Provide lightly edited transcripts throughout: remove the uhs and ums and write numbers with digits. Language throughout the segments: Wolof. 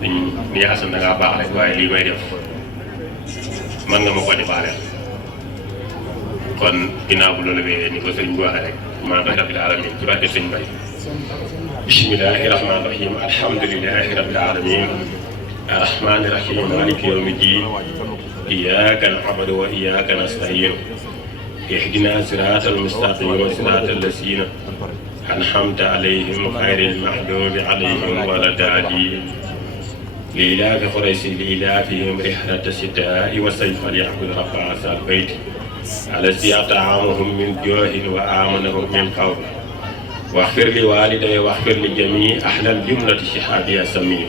ni Assane da ngaa baax rek waaye lii may def man nga ma ko defaale kon ginnaaw bu loolu wéyee ni ko sëriñ bi waxee rek maa ngi rabbil alamin ci barke sëriñ Bay bismillahi rahmani rahim alhamdulillahi rabbil alamin arrahmani rahim maliki yawmi ddin iyyaka na'budu wa iyyaka nasta'in ihdina siratal mustaqim siratal lazina أنعمت عليهم غير المغضوب عليهم ولا الضالين لإلاف قريش لإلافهم رحلة الشتاء والصيف فليعبدوا رب هذا البيت الذي أطعمهم من جوع وآمنهم من خوف واغفر لوالدي واغفر لجميع أهل الجملة الشهادة يا سميع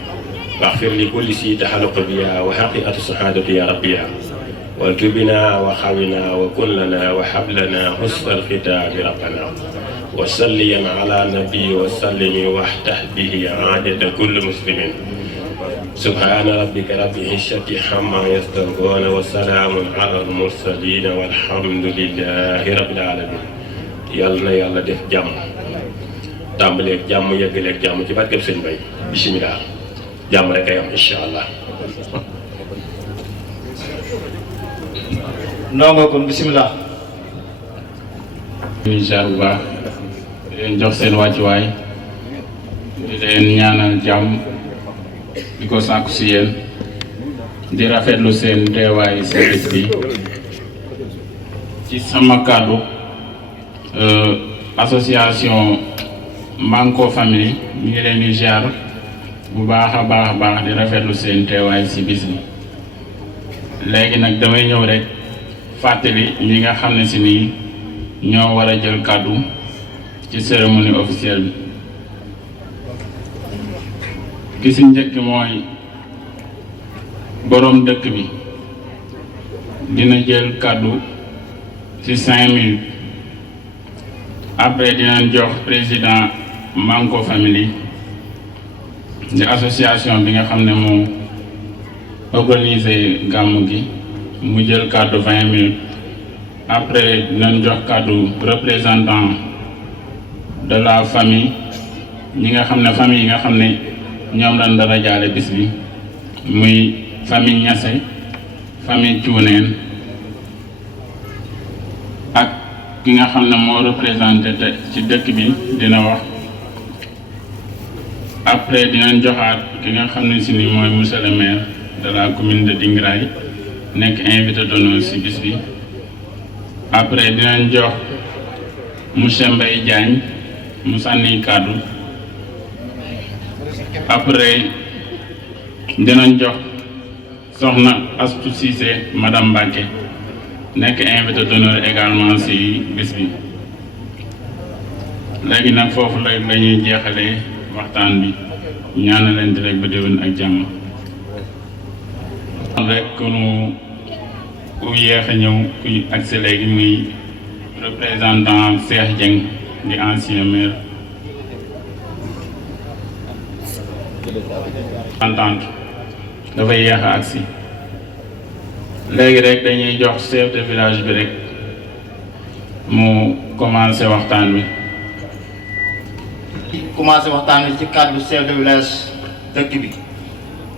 واغفر لكل شيء تحلق بها وحقيقة الشهادة يا ربي والتبنا وخونا وكن لنا وحب لنا حسن الختام ربنا وصليا على النبي وسلم واحته به عادة كل مسلم سبحان ربك رب العزة عما يصفون وسلام على المرسلين والحمد لله رب العالمين يالنا يالا ديف جام تامبليك جام يغليك جام ci barkeb Sëñ Bay bismillah jam rek ay am inshallah ndongo kon bismillah inshallah leen jox seen wàccuwaay di leen ñaanal jàmm di ko sàkku si yéen di rafetlu seen teewaay service bi ci sama kàddu association Manko Family mi ngi leen di ziar bu baax a baax di rafetlu seen teewaay si bis bi léegi nag damay ñëw rek fàttali ñi nga xam ne si nii ñoo war a jël kàddu ci cérémonie officielle bi ki si njëkk mooy boroom dëkk bi dina jël kàddu ci 5 minutes après dinañ jox président Manko Family di association bi nga xam ne moo organisé gàmmu gi mu jël kàddu 20 minutes après dinañ jox kàddu représentant de la famille ñi nga xam ne famille yi nga xam ne ñoom lañ dara jaale bis bi muy famille Niasse famille Cuuneen ak ki nga xam ne moo représenté te ci dëkk bi dina wax après dinañ joxaat ki nga xam ne si ni mooy monsieur le maire de la commune de Dingiraay nekk invité d'honneur si bis bi après dinañ jox monsieur Mbaye Diagne mu sànni kàddu après dinañ jox soxna Astou Cissé madame Mbacké nekk invité d'honneur également ci bis bi léegi nag foofu la ñuy jeexalee waxtaan bi ñaanalante rek ba déwén ak jàmm rek konu ku yéex a ñëw kuy agsi léegi muy représentant Cheikh Dieng di ancien maire entente dafay yéex a agsi léegi rek dañuy jox chef de village bi rek mu commencé waxtaan wi ci cadre chef de village dëkk bi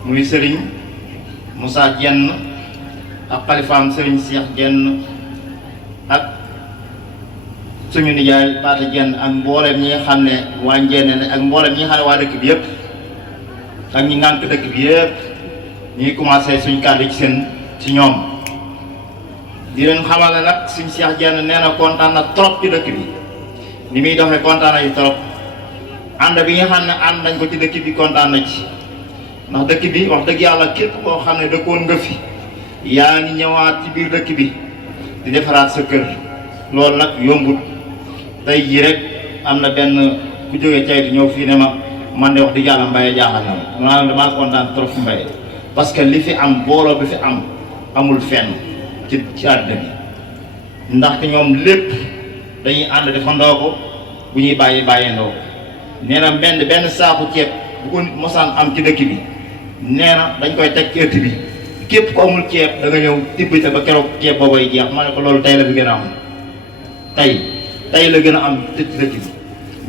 muy Serigne Moussa Dieng ak xalifaam Serigne Cheikh Dieng ak suñu nijaay Pata Dieng ak mboolem ñi nga xam ne waa Njéene ne ak mboolem ñi nga xam ne waa dëkk bi yëpp ak ñi ngànk dëkk bi yëpp ñuy commencé suñu kàddu ci ñoom di leen xamal ne nag suñu Cheikh Dieng nee na kontaan na trop ci dëkk bi ni muy doxee kontaan na ci trop ànd bi nga xam ne ànd nañ ko ci dëkk bi kontaan na ci ndax dëkk bi wax dëgg yàlla képp koo xam ne dëkkoon nga fi yaa ngi ñëwaat ci biir dëkk bi di defaraat sa kër loolu nag yombut tey jii rek am na benn ku jógee caytu ñëw fii ne ma man de wax dëgg yàlla Mbaye jaaxal na ma maanaam damaa kontaan trop Mbaye parce que li fi am booloo bi fi am amul fenn ci àddina bi ndaxte ñoom lépp dañuy ànd defandoo ko bu ñuy bàyyendoo ko nee na benn saaku ceeb bu ko nit mosaan am ci dëkk bi nee na dañ koy teg ci ëtt bi képp ko amul ceeb da nga ñëw tibbite ba keroog ceeb boobay jeex ma ne ko loolu tey la fi gën a am tey la gën a am ci dëkk bi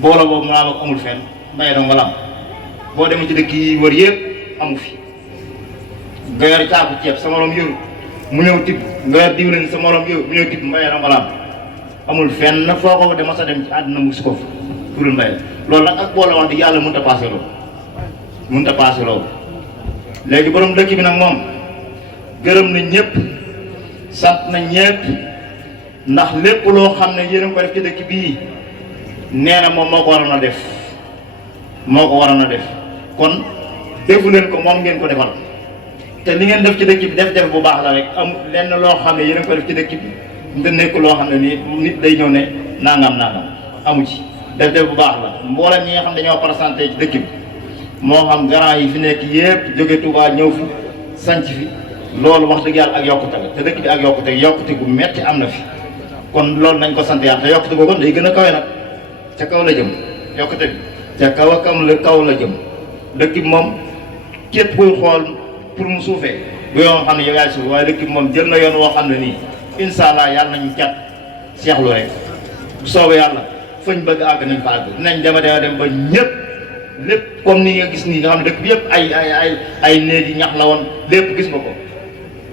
booloo boobu mu naa la ko amul fenn Mbaye dong wala am boo demee ci dëkk yi wër yëpp amu fi nga yor caabu ceeb sa morom yoru mu ñëw tibb nga yor diwlin sa morom yoru mu ñëw tibb mbay ramalaam amul fenn foo ko de masa dem ci àdduna mu gis ko fa turul mbay loolu nag ak boole wax di yàlla mënut a passé loolu léegi borom dëkk bi nag moom gërëm na ñëpp sant na ñëpp ndax lépp loo xam ne yéen a ko def ci dëkk bii nee na moom moo ko waroon a def kon defu leen ko moom ngeen ko defal te li ngeen def ci dëkk bi def bu baax la rek am lenn loo xam ne yéen a ko def ci dëkk bi nga nekk loo xam ne nii nit day ñëw ne nangam amu ci def bu baax la mboolem ñi nga xam dañoo présenté ci dëkk bi moo xam garant yi fi nekk yépp jóge Touba ñëw fi sanc fi loolu wax dëgg yàlla ak yokkute la te dëkk bi ak yokkute gu metti am na fi kon loolu nañ ko sant yàlla te yokkute boobu day gën a kawe nag ca kaw la jëm yokkute bi ca kaw la jëm dëkk bi moom képp kuy xool pour mu suufee bu yoo xam ne yow yaay suuf waaye dëkk bi moom jël na yoon woo xam ne nii incha allah yàlla nañu cat seexlu rek bu soobee yàlla fañ bëgg àgg nañ fa àgg dinañ dem ba ñëpp lépp comme ni nga gis nii nga xam ne dëkk bi yëpp ay néegi ñax la woon lépp gis nga ko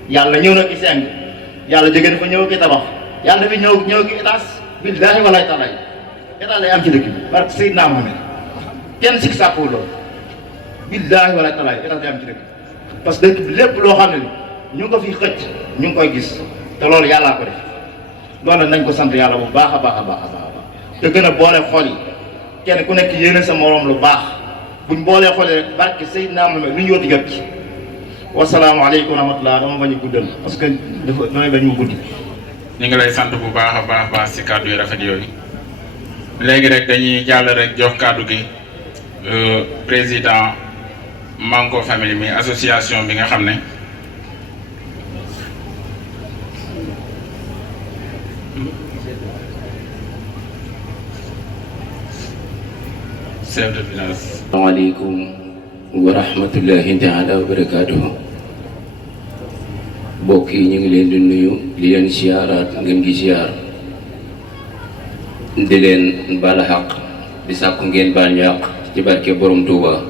yàlla ñëw na ki seng yàlla jóge dafa ñëw ki tabax yàlla dafa ñëw ki étage billaahi walaay taalaay étage lay am ci dëkk bi parce que Seydina Mohamed kenn sikk sàppoo loolu billaahi walaay taalaay étage lay am ci dëkk bi parce que dëkk bi lépp loo xam ne ñu ngi ko fi xëcc ñu ngi koy gis te loolu yàllaa ko def loolu nañ ko sant yàlla bu baax a baax te gën a boole xol yi kenn ku nekk yéene sa morom lu baax buñ boolee xol yi rek barke Seydina Mohamed lu ñu yóoti jot ci wasalaamaaleykum wa rahmatulah dama bañ a guddal parce que damay bañ mu guddi. ñu ngi lay sant bu baax a baax ci kàddu yu rafet yooyu léegi rek dañuy jàll rek jox kàddu gi président Manko Family mi association bi nga xam ne chef de village. asalaamaaleykum wa rahmatullahi taala wa barakaatuhu. mbokk yi ñu ngi leen di nuyu di leen siyaaraat ngeen gi siyaar di leen baal xaq di sàkku ngeen baal ñu xaq ci barke borom Touba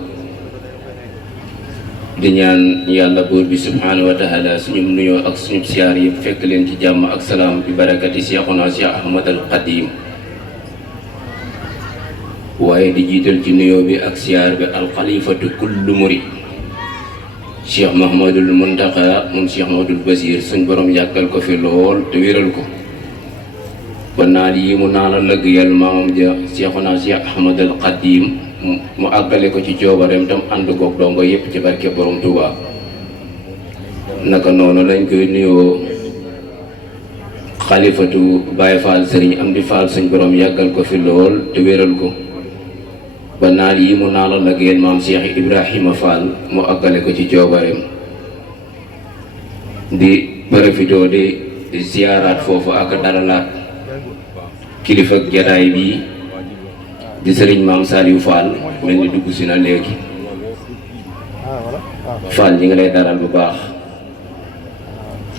di ñaan yàlla buur bi subhaanahu wa taala suñu nuyoo ak suñu siyaar yëpp fekk leen ci jàmm ak salaam bi barakati Seexuna Seex Ahmad al Xadim waaye di jiital ci nuyoo bi ak siyaar bi alxalifatu kullu murid Cheikh Mouhamadul Muntaqa moom Cheikh Mouhamadul Basir suñ borom yàggal ko fi lool te wéral ko ba naal yi mu naala lëggéeyal maamam ja Seexuna Seex Ahmad al Xadim mu àggale ko ci coobareem tam ànd koog dongo yépp ci barke borom Touba naka noonu lañ koy nuyoo xalifatu Baye Fall Sëriñ Amdi Fall suñ borom yàggal ko fi lool te wéral ko ba naal yi mu naala lëggéeyal maam Cheikh Ibrahima Fall mu àggale ko ci coobareem di profitoo di ziyaaraat foofu ak dalalaat kilifa ak jataay bii di sëriñ maam Saliou Fall mel ni dugg si na léegi Fall ñi ngi lay dalal bu baax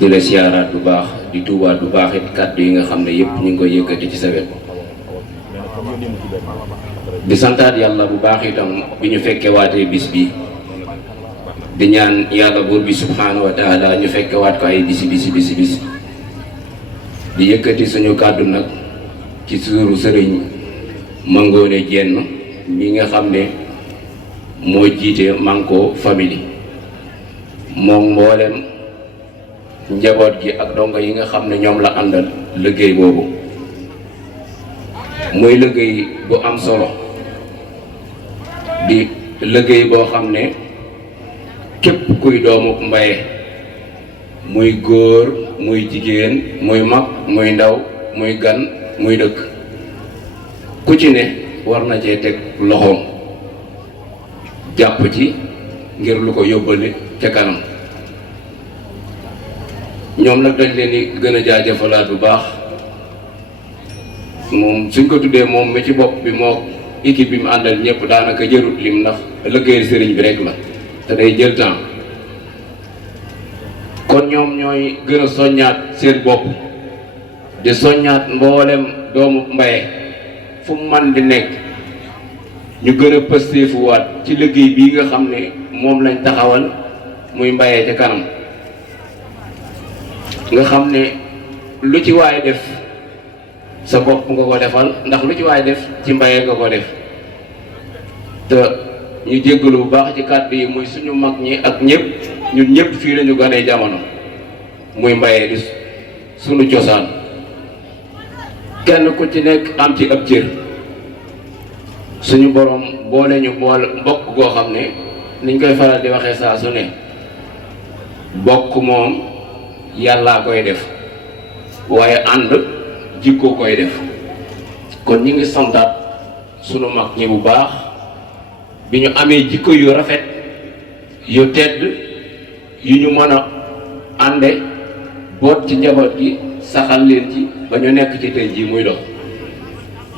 di la siyaaraat bu baax di tuubaat bu baax it kàddu yi nga xam ne yëpp ñu ngi koy yëkkati ci sa wet di santaat yàlla bu baax itam bi ñu fekke waatee bis bi di ñaan yàlla buur bi subhanahu wa taala ñu fekke waat ko ay bisi di yëkkati suñu kàddu nag ci suuru sëriñ Mangoone Jenn mi nga xam ne moo jiite Manko Family moom mboolem njaboot gi ak dongo yi nga xam ne ñoom la àndal liggéey boobu muy liggéey bu am solo di liggéey boo xam ne képp kuy doomu Mbaye muy góor muy jigéen muy mag muy ndaw muy gan muy dëkk ku ci ne war na cee teg loxoom jàpp ci ngir lu ko yóbbale ca kanam ñoom nag dañ leen di gën a jaajëfalaat bu baax moom suñ ko tuddee moom mi ci bopp bi moo équipe bi mu àndal ñëpp daanaka jërut lim ndax liggéeyal sëriñ bi rek la te day jël temps kon ñoom ñooy gën a soññaat seen bopp di soññaat mboolem doomu Mbaye fu mu man di nekk ñu gën a pësteefuwaat ci liggéey bii nga xam ne moom lañ taxawal muy Mbayee ca kanam nga xam ne lu ci waay def sa bopp nga ko defal ndax lu ci waay def ci Mbayee nga ko def te ñu jéggalu bu baax ci kàddu yi muy suñu mag ñi ak ñëpp ñun ñëpp fii lañu ganee jamono muy Mbayee di suñu cosaan kenn ku ci nekk am ci ab cër suñu borom boole ñu boole mbokk goo xam ne niñ koy faral di waxee saa su ne bokk moom yàllaa koy def waaye ànd jikko koy def kon ñi ngi santaat sunu mag ñi bu baax bi ñu amee jikko yu rafet yu tedd yu ñu mën a ànde boot ci njaboot gi saxal leen ci ba ñu nekk ci tey jii muy dox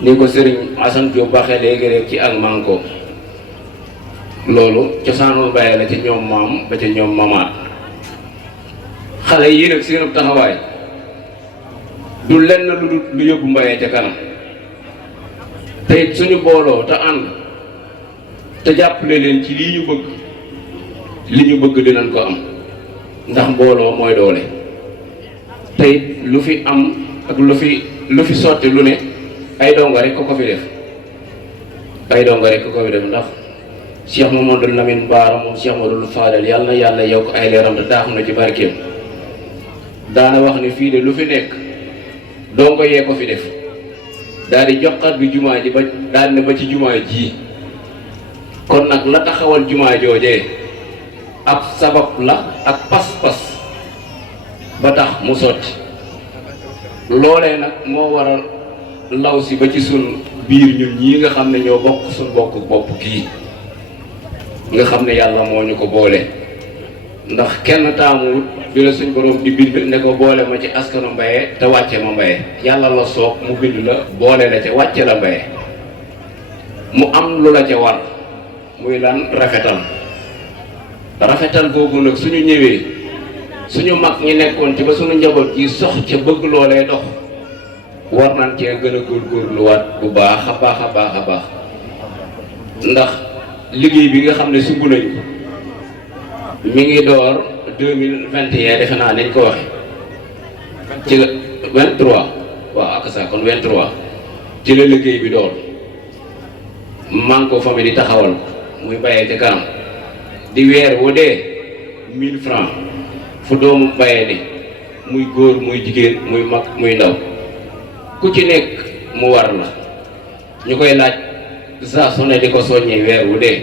ni ko Serigne Assane Diop waxee léegi rek ci ak manko loolu cosaanul Mbayee la ci ñoom maam ba ca ñoom mamaat xale yii nag seen taxawaay du lenn lu yóbbu Mbayee ca kanam te it suñu booloo te ànd te jàppale leen ci lii ñu bëgg li ñu bëgg dinañ ko am ndax mbooloo mooy doole te it lu fi am ak lu fi sotti lu ne ay donga rek ko fi def ay donga rek ko fi def ndax Cheikh Mamadou Lamine Bara moom Cheikh Mamadou Fadel yàlla na yàlla yow ko ay leeram te daax na ci barkeem daana wax ne fii de lu fi nekk dongo yee ko fi def daal di joxat bi jumaa ji ba daal ne ba ci jumaa ji kon nag la taxawal jumaa joojee ab sabab la ak pas-pas ba tax mu sotti loolee nag moo waral law si ba ci sun biir ñun ñii nga xam ne ñoo bokk suñ bopp kii nga xam ne yàlla moo ñu ko boole ndax kenn taamuwut bi la suñ borom di bind ne ko boole ma ci askanu Mbayee te wàcce ma Mbayee yàlla la soog mu bind la boole la ca wàcce la Mbayee mu am lu la ca war muy lan rafetal googu nag suñu ñëwee suñu mag ñi nekkoon ci ba suñu njaboot ji sox ca bëgg loolee dox war nañ cee gën a góorgóorluwaat bu baax a baax a baax a baax ndax liggéey bi nga xam ne sumb nañ mi ngi door 2021 defe naa nañ ko waxe ci la 23 waaw ak sa kon 23 ci la liggéey bi door Manko famille di taxawal ko muy Mbayee ca kanam di weer wu dee 1000 francs fu doomu Mbayee di muy góor muy jigéen muy mag muy ndaw ku ci nekk mu war la ñu koy laaj saa su ne di ko soññee weer wu dee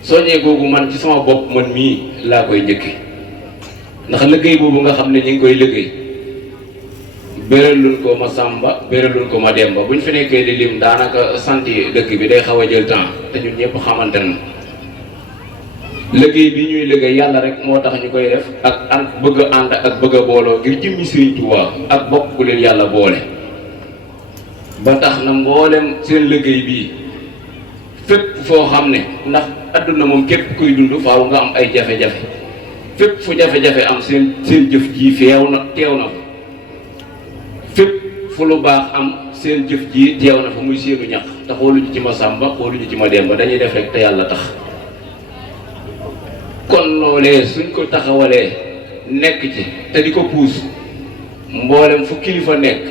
soññee googu man ci sama bopp man mii laa koy njëkke ndax liggéey boobu nga xam ne ñu ngi koy liggéey béraluñ ko ma Samba béraluñ ko ma Demba buñ fi nekkee di lim daanaka santi dëkk bi day xaw a jël temps te ñun ñëpp xamante na liggéey bi ñuy liggéey yàlla rek moo tax ñu koy def ak ànd bëgg a ànd ak bëgg a booloo ngir jëmmi Sëriñ Tuubaa ak bokk ku leen yàlla boole ba tax na mboolem seen liggéey bii fépp foo xam ne ndax adduna moom képp kuy dund faaw nga am ay jafe-jafe fépp fu jafe-jafe am seen jëf ji teew na fépp fu lu baax am seen jëf ji teew na fa muy seenu ñax te xooluñu ci ma Samba xooluñu ci ma Demba dañuy def rek te yàlla tax kon loolee suñ ko taxawalee nekk ci te di ko puus mboolem fu kilifa nekk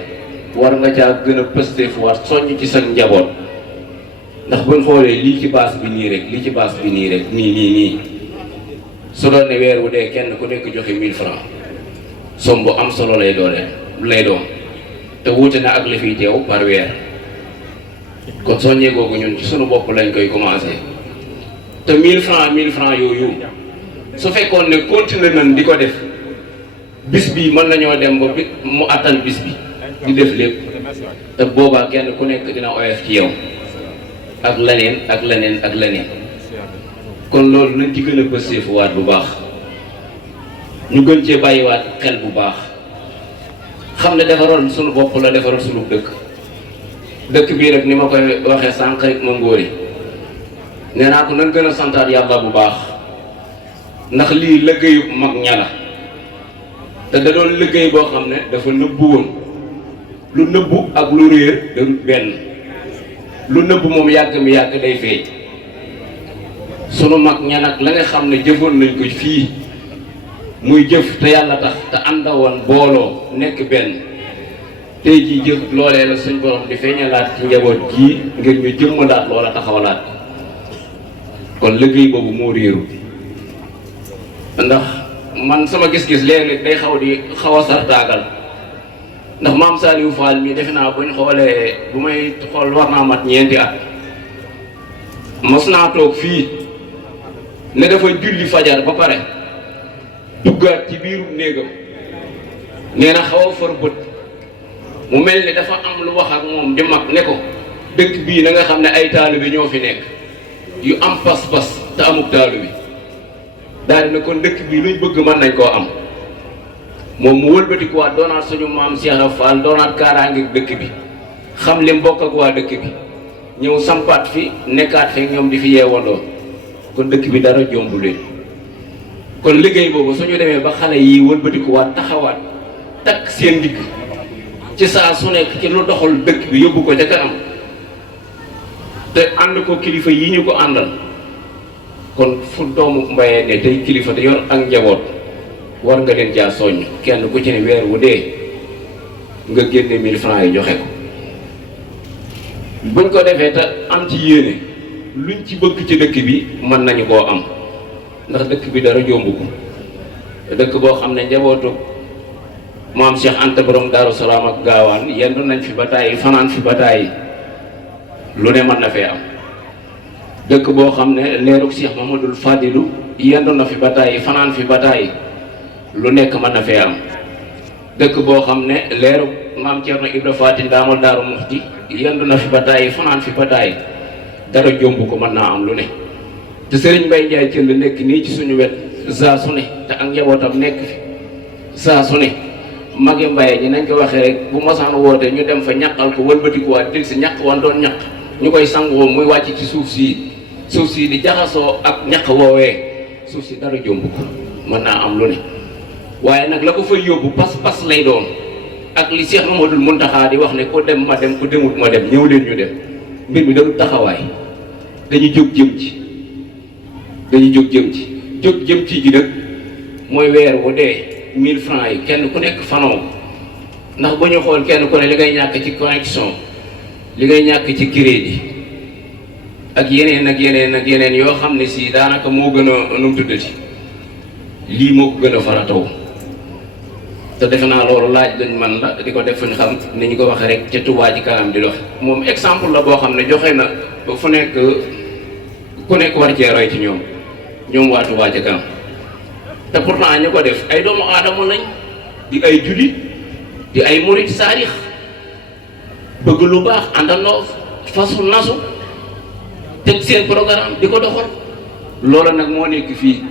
war nga caa gën a pësteef war soññ ci sa njaboot ndax buñ xoolee lii ci baas bi nii rek lii ci baas bi nii rek nii su doon ne weer wu dee kenn ku nekk joxe 1000 francs somme bu am solo lay doon te wuute na ak li fiy teew par weer kon soññee googu ñun ci sunu bopp lañ koy commencé te 1000 francs yooyu su fekkoon ne continuer nañ di ko def bis bi mën nañoo dem ba mu attan bis bi di def lépp te boobaa kenn ku nekk dina oyof ci yow ak leneen kon loolu nañ ci gën a pëseefuwaat bu baax ñu gën cee bàyyiwaat xel bu baax xam ne defaroon sunu bopp la defaroon sunu dëkk bii rek ni ma koy waxee sànq rek ma ngóori nee naa ko nan gën a santaat yàlla bu baax ndax lii liggéeyu mag ña la te da doon liggéey boo xam ne dafa nëbbu woon lu nëbbu ak lu réer da benn lu nëbbu moom yàgg mi yàgg day feeñ sunu mag ña nag la nga xam ne jëfoon nañ ko fii muy jëf te yàlla tax te àndawoon booloo nekk benn tey jii jëf loolee la suñ borom di feeñalaat ci njaboot gii ngir ñu jëmmalaat loola taxawalaat kon liggéey boobu moo réeru ndax man sama gis-gis léeg-léeg day xaw a sartaagal ndax maam Saliou Fall mi defe naa buñ xoolee bu may xool war naa mat ñeenti at mos naa toog fii ne dafa julli fajar ba pare duggaat ci biiru néegam nee na xaw a far bët mu mel ni dafa am lu wax ak moom di mag ne ko dëkk bii na nga xam ne ay taalibe ñoo fi nekk yu am pas-pas te amuk taalibe daal di ne kon dëkk bii luñ bëgg mën nañ koo am moom mu wëlbatikuwaat doonaat suñu maam Cheikh Ibra Fall doonaat kaaraange dëkk bi xam li mbokk ak waa dëkk bi ñëw sampaat fi nekkaat fi ñoom di fi yeewandoo kon dëkk bi dara jombu leen kon liggéey boobu suñu demee ba xale yi wëlbatikuwaat taxawaat takk seen ndigg ci saa su nekk ci lu doxal dëkk bi yóbbu ko ca kanam te ànd ko kilifa yi ñu ko àndal kon fu doomu mbayee ne tey kilifa te yor ak njaboot war nga leen caa soññ kenn ku ci ne weer wu dee nga génne 1000 francs yi joxe ko buñ ko defee te am ci yéene luñ ci bëgg ci dëkk bi mën nañu koo am ndax dëkk bi dara jombu ko dëkk boo xam ne njabootu maam Cheikh Anta borom Daaru Salaam ak gaawaan yendu nañ fi ba tàyyi fanaan fi ba tàyyi lu ne mën na fee am dëkk boo xam ne leeruk Cheikh Mamadou Fadilou yendu na fi ba tàyyi fanaan fi ba tàyyi lu nekk mën na fee am dëkk boo xam ne leeruk maam Thierno Ibra Faty ndaamal Daaru Muxti yendu na fi ba tàyyi fanaan fi ba tàyyi dara jomb ko mën naa am lu ne te Serigne Mbaye Ndiaye Thiel nekk nii ci suñu wet saa su ne te ak njabootam nekk fi saa su ne magi Mbaye ji nañ ko waxee rek bu mosaan woote ñu dem fa ñaqal ko wëlbatikuwaat dil si ñaq wan doon ñaq ñu koy sangoo muy wàcc ci suuf sii di jaxasoo ak ñaq woowee suuf si dara jomb ko mën naa am lu ne waaye nag la ko fay yóbbu pas-pas lay doon ak li Cheikh Mamadou Mountakha di wax ne ko dem ma dem ku demut ma dem ñëw leen ñu dem mbir mi dañu taxawaay dañuy jóg jëm ci ji nag mooy weer wu dee 1000 francs yi kenn ku nekk fanoo ndax bu ñu xool kenn ku ne li ngay ñàkk ci connexion li ngay ñàkk ci crédit ak yeneen yoo xam ne si daanaka moo gën a nu mu tuddati lii moo ko gën a farataw te defe naa loolu laaj dañ man la di ko def fu ñu xam ni ñu ko waxee rek ca Touba ci kanam di dox moom exemple la boo xam ne joxe na fu nekk ku nekk war cee roy ci ñoom waa Touba ci kanam te pourtant ñu ko def ay doomu aadama lañ di ay jullit di ay murit saarix bëgg lu baax àndandoo fasu nasu teg seen programme di ko doxal loolu nag moo nekk fii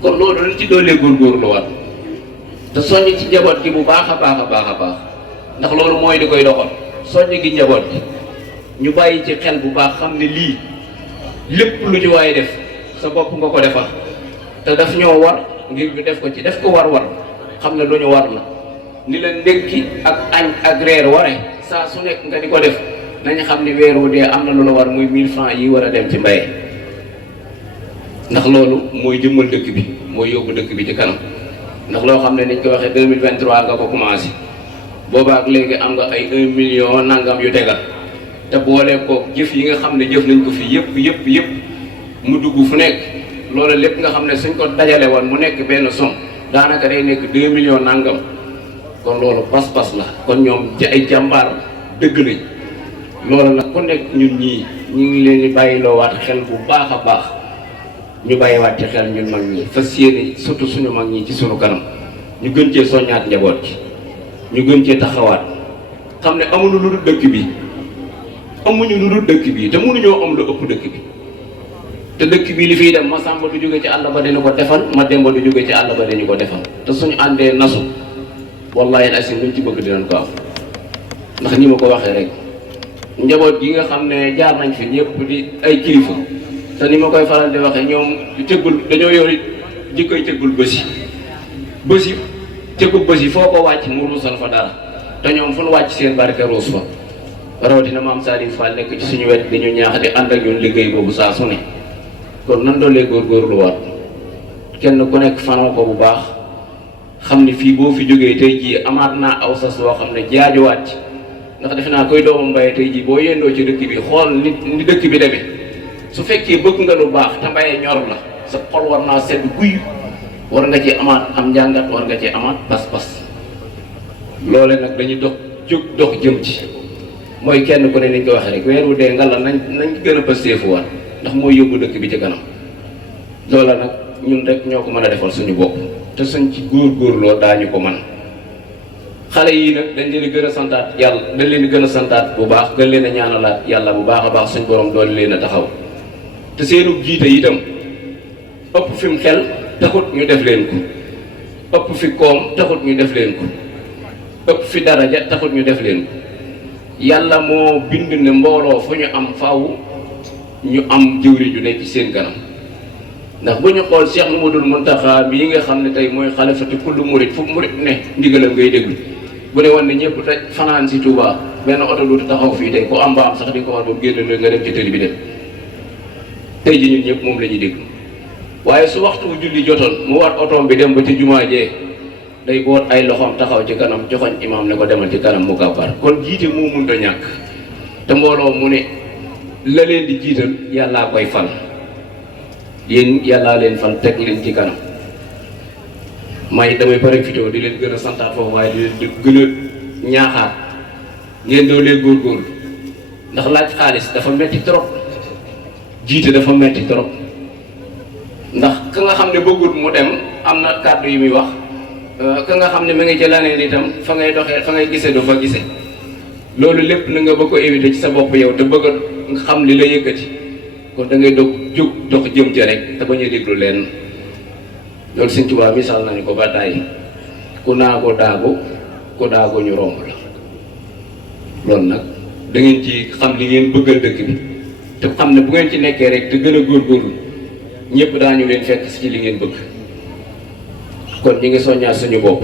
kon loolu dañ ci doolee góorgóorlu waat te soññ ci njaboot gi bu baax a baax ndax loolu mooy di koy doxal soññ gi njaboot gi ñu bàyyi ci xel bu baax xam ne lii lépp lu ci waaye def sa bopp nga ko defal te daf ñoo war ngir ñu def ko ci def ko war xam ne lu ñu war la ni la ndékki ak añ ak reer ware saa su nekk nga di ko def nañu xam ne weer wu dee am na lu la war muy 1000 francs yi war a dem ci mbay ndax loolu mooy jëmmal dëkk bi mooy yóbbu dëkk bi ci kanam ndax loo xam ne niñ ko waxee 2023 nga ko commencé boobaak léegi am nga ay 1 million nangam yu tegal te boole ko jëf yi nga xam ne jëf nañ ko fi yëpp mu dugg fu nekk loolu lépp nga xam ne suñ ko dajale woon mu nekk benn somme daanaka day nekk 2 millions nangam kon loolu pas-pas la kon ñoom ci ay jàmbaar dëgg lañ loolu nag ku nekk ñun ñii ñu ngi leen di bàyyiloo waat xel bu baax a baax ñu bàyyiwaat ci xel ñun mag ñi fas yéene surtout suñu mag ñi ci suñu kanam ñu gën cee soññaat njaboot gi ñu gën cee taxawaat xam ne amuñu lu dul dëkk bi te mënuñoo am lu ëpp dëkk bi te dëkk bi li fiy dem ma sàmba du jóge ci àll ba dañu ko defal ma demba du jóge ci àll ba dañu ko defal te suñu àndee nasu wallahi asim luñ ci bëgg dinañ ko am ndax ñi ma ko waxee rek njaboot gi nga xam ne jaar nañ fi ñëpp di ay kilifa te ni ma koy faral di waxee ñoom dañoo yori jikkoy cëggul bës yi foo ko wàcc mu ruusal fa dara te ñoom fu nu wàcc seen barke ruus fa rawatina maam Saliou Fall nekk ci suñu wet di ñu ñaax di ànd ak ñun liggéey boobu saa su ne kon nan doolee góorgóorluwaat kenn ku nekk fanoo ko bu baax xam ni fii boo fi jógee tey jii amaat naa aw sas woo xam ne jaajuwaat ci ndax defe naa koy doomu Mbaye tey jii boo yendoo ci dëkk bi xool ni dëkk bi demee su fekkee bëgg nga lu baax te Mbaye ñor la sa xol war naa sedd guy war nga ci amaat am njàngat war nga ci amaat pas-pas loole nag dañuy dox jëm ci mooy kenn ku ne niñ ko waxee rek weer wu dee ngalla nañ gën a pasteefuwaat ndax mooy yóbbu dëkk bi ci kanam loola nag ñun rek ñoo ko mën a defal suñu bopp te suñ ci góorgóorloo daañu ko man xale yii nag dañ leen di gën a santaat yàlla dañ leen di gën a santaat bu baax gën leen a ñaanalaat yàlla bu baax a baax suñ borom doon leen a taxaw te seenu jiite itam ëpp fi mu xel taxut ñu def leen ko ëpp fi koom taxut ñu def leen ko ëpp fi daraja taxut ñu def leen ko yàlla moo bind ne mbooloo fu ñu am faaw ñu am jëwri ju ne ci seen kanam ndax bu ñu xool Cheikh Mamadou Mountakha mii nga xam ne tey mooy xalifatu kullu murit fu murit ne ndigalam ngay déglu bu ne woon ne ñëpp daj fanaan si Touba benn oto du taxaw fii tey ku am mbaam sax di nga ko war ba génn nga dem ci tëli bi dem tey ji ñun ñëpp moom la ñuy déglu waaye su waxtu bu julli jotoon mu war otoom bi dem ba ci jumaa jee day boot ay loxoom taxaw ci kanam joxoñ imaam ne ko demal ci kanam mu kàbbar kon jiite moo mënta ñàkk te mbooloo mu ne la leen di jiital yàllaa koy fal yéen yàllaa leen fal teg leen ci kanam may damay profité di leen gën a santaat foofu waaye di leen gën a ñaaxaat ngeen doo leen góorgóorlu ndax laaj xaalis dafa metti trop jiite dafa metti trop ndax ka nga xam ne bëggut mu dem am na kàddu yi muy wax ka nga xam ne ma ngi ci laneen itam fa ngay doxee fa ngay gisee doo fa gisee loolu lépp na nga bëgg ko éviter ci sa bopp yow te bëgg nga xam li la yëkkati kon da ngay jóg dox jëm ci rek te bañ a déglu leen loolu Sëñ Tuubaa misaal nañu ko ba tàyyi ku naago daagu ku daagu ñu romb la loolu nag da ngeen ci xam li ngeen bëggal dëkk bi te xam ne bu ngeen ci nekkee rek te gën a góorgóorlu ñëpp daañu leen fekk ci li ngeen bëgg kon ñi ngi soññaat suñu bopp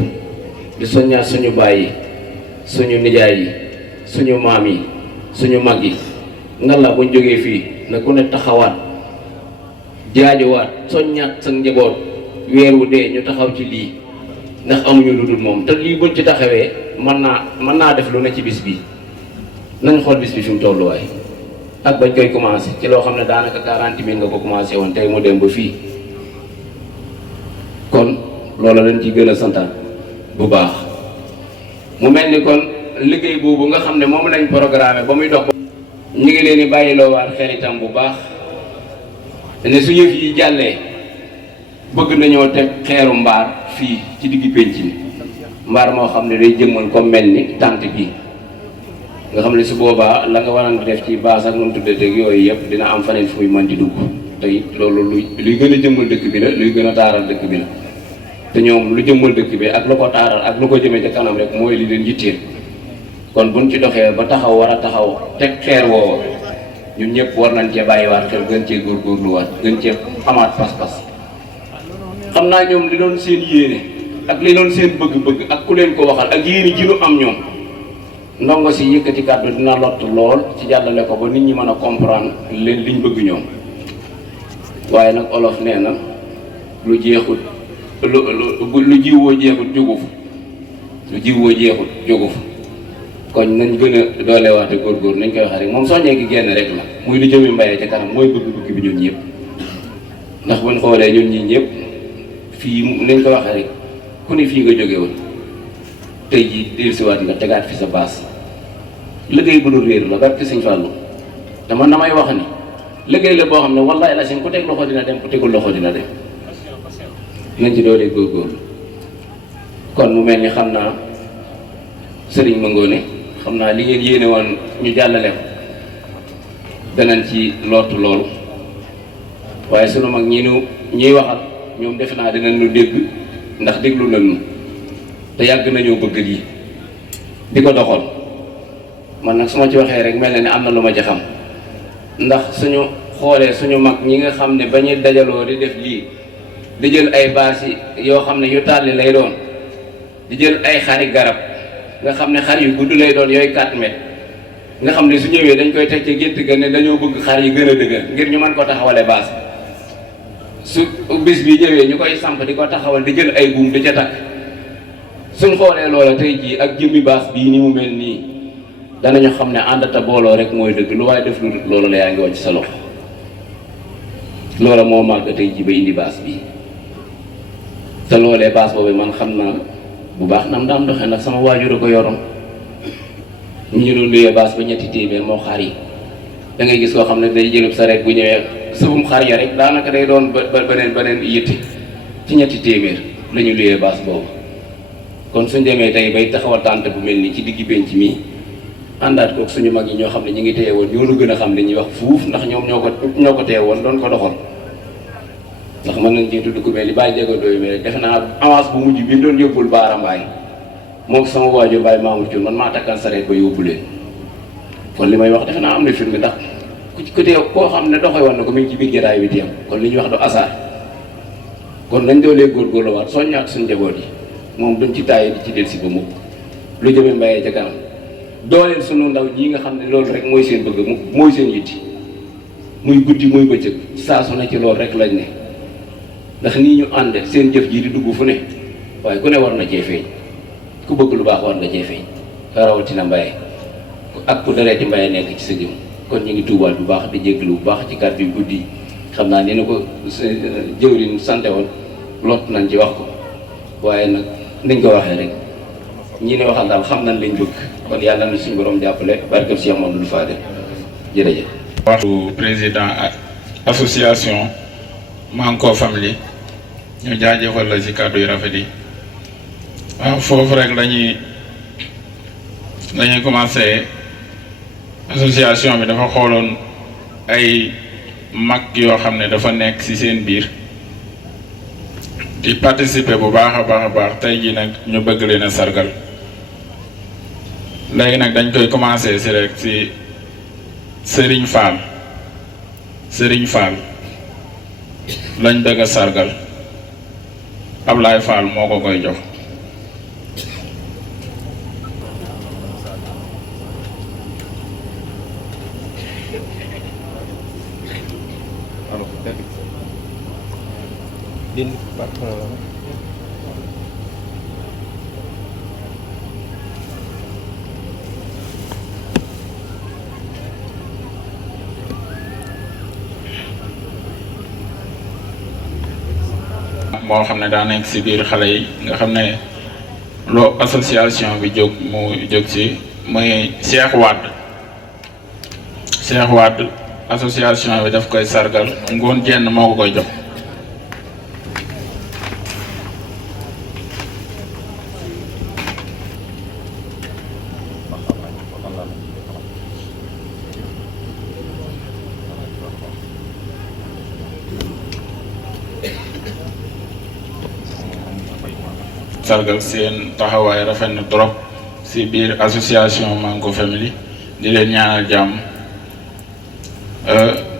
di soññaat suñu baay yi suñu nijaay yi suñu maam yi suñu mag yi ngalla buñ jógee fii na ku ne taxawaat jaajuwaat soññaat sa njaboot weer wu dee ñu taxaw ci lii ndax amuñu lu dul moom te lii buñ ci taxawee mën naa def lu ne ci bis bi nañ xool bis bi fi mu tolluwaay ak bañ koy commencé ci loo xam ne daanaka 40 000 nga ko commencé woon tey mu dem ba fii kon loolu dañ ciy gën a santaan bu baax mu mel ni kon liggéey boobu nga xam ne moom lañ programmé ba muy dox ñu ngi leen di bàyyiloo waat xel itam bu baax ne su yëf yi jàllee bëgg nañoo teg xeeru mbaar fii ci digg pénc mi mbaar moo xam ne day jëmmal ko mel ni tànt bi nga xam ne su boobaa la nga waroon di def ci baas ak nu tuddee dëgg yooyu yëpp dina am faneen fu muy mën di dugg te it loolu luy gën a jëmmal dëkk bi la luy gën a taaral dëkk bi la te ñoom lu jëmmal dëkk bi ak lu ko taaral ak lu ko jëmee ca kanam rek mooy li leen yitteel kon buñ ci doxee ba taxaw war a taxaw teg xeer woowa ñun ñëpp war nañ cee bàyyiwaat xel gën cee góorgóorluwaat gën cee amaat pas-pas xam naa ñoom li doon seen yéene ak li doon seen bëgg-bëgg ak ku leen ko waxal ak yéene ji lu am ñoom ndongo si yëkkati kàddu dina lott lool ci jàllale ko ba nit ñi mën a comprendre leen liñ bëgg ñoom waaye nag olof nee na lu jeexut lu jiwoo jeexut jógu fa lu jiwoo jeexut jógu fa kon nañ gën a dooleewaate góorgóor nañ koy waxee rek moom soññee gi génn rek la muy lu jëmi Mbaye ca kanam mooy bëgg-bëgg bi ñun ñëpp ndax buñ xoolee ñun ñii ñëpp fii nañ ko waxee rek ku ne fii nga jóge woon tey jii dellusiwaat nga tegaat fi sa baas liggéey bu dul réer la barke Sëñ Fallou te man damay wax ni liggéey la boo xam ne wallahi la seen ku teg loxo dina dem ku tegul loxo dina dem nañ ci doolee góorgóorlu kon mu mel ni xam naa sëriñ Mangone xam naa li ngeen yéene woon ñu jàllale ko danañ ci lottu loolu waaye sunu mag ñuy waxal ñoom defe naa dinañ ñu dégg ndax déglu nañu te yàgg nañoo bëgg lii di ko doxal man nag su ma ci waxee rek mel na ni am na lu ma ci xam ndax suñu xoolee suñu mag ñi nga xam ne ba ñuy dajaloo di def lii di jël ay baas yi yoo xam ne yu tàlli lay doon di jël ay xari garab nga xam ne xar yu gudd lay doon yooyu 4 mètres nga xam ne su ñëwee dañ koy teg ci gétt ga ne dañoo bëgg xar yi gën a dëgër ngir ñu mën ko taxawale baas su bis bi ñëwee ñu koy samp di ko taxawal di jël ay buum di ca takk suñ xoolee loola tey jii ak jëmmi baas bii ni mu mel nii danañu xam ne àndata booloo rek mooy dëgg lu waaye def lu loolu la yaa ngi wàcc sa loxo loola moo màgg tey jii ba indi baas bii te loolee baas boobu man xam naa bu baax nam daam doxee ndax sama waajur a ko yoroon ñu doon luyee baas ba ñetti téeméer moo xar yi da ngay gis koo xam ne day jëlub sareet bu ñëwee sëbum xar ya rek daanaka day doon beneen yitte ci ñetti téeméer la ñu luyee baas boobu kon suñ demee tey bay taxawal tànt bu mel nii ci diggi penc mii àndaat kook suñu mag yi ñoo xam ne ñu ngi téye woon ñoo nu gën a xam li ñuy wax fuuf ndax ñoom ñoo ko téye woon doon ko doxal ndax mën nañ cee tudd ku mel ni bàyyi jegandooyu mi rek defe naa avance bu mujj bi doon yóbbul Baara Mbaay moom sama waajur Mbaye Mamour Thioune man maa takkaan sareet ba yóbbu leen kon li may wax defe naa am na firnde ndax ku teew koo xam ne doxee woon na ko mi ngi ci biir jotaay bi teew kon li ñuy wax du asaar kon nañ doolee góorgóorluwaat soññaat suñu njaboot yi moom duñ ci tàyyi di ci delsi ba mukk lu jëmee mbayee ca kanam dooleel sunu ndaw ñii nga xam ne loolu rek mooy seen bëgg mooy seen yitti muy guddi muy bëccëg saa su ne ci loolu rek lañ ne ndax nii ñu ànd seen jëf ji di dugg fu ne waaye ku ne war na cee feeñ ku bëgg lu baax war na cee feeñ rawatina mbaye ak ku dareeti mbaye nekk ci sa jëm kon ñu ngi tuubaal bu baax di jégalu bu baax ci kàddu yu guddi xam naa ni na ko jëwriñ sante woon lot nañ ci wax ko waaye nag niñ ko waxee rek ñi ne waxal daal xam nañ lañ bëgg kon yàlla na suñu borom jàppale barkeb Cheikh Mamadou Fadel jërëjëf. waxtu président association Manko Family ñu jaajëfal la ci kàddu yu rafet yi waaw foofu rek lañuy commencé. association bi dafa xooloon ay mag yoo xam ne dafa nekk ci seen biir di participer bu baax a baax tey jii nag ñu bëgg leen a sargal léegi nag dañ koy commencer ci rek ci Serigne Fall lañ bëgg a sargal Ablaye Fall moo ko koy jox. moo xam ne daa nekk ci biir xale yi nga xam ne loo association bi jóg mu jóg ci muy Cheikh Wade association bi daf koy sargal ngoon jenn moo ko koy jox. sargal seen taxawaay rafet na trop ci biir association Manko Family di leen ñaanal jàmm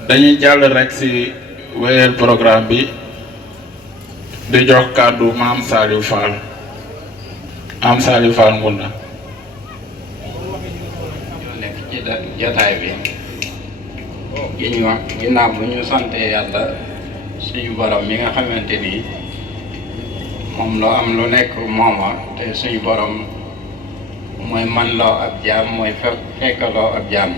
dañuy jàll rek ci wéyal programme bi di jox kàddu Maam Saliou Fall Ngunda ñoo nekk ci jataay bi ginnaaw bu ñu sante yàlla suñu borom mi nga xamante ni moom loo am lu nekk mooma te suñu borom mooy man loo ab jaam mooy fekkaloo ab jaam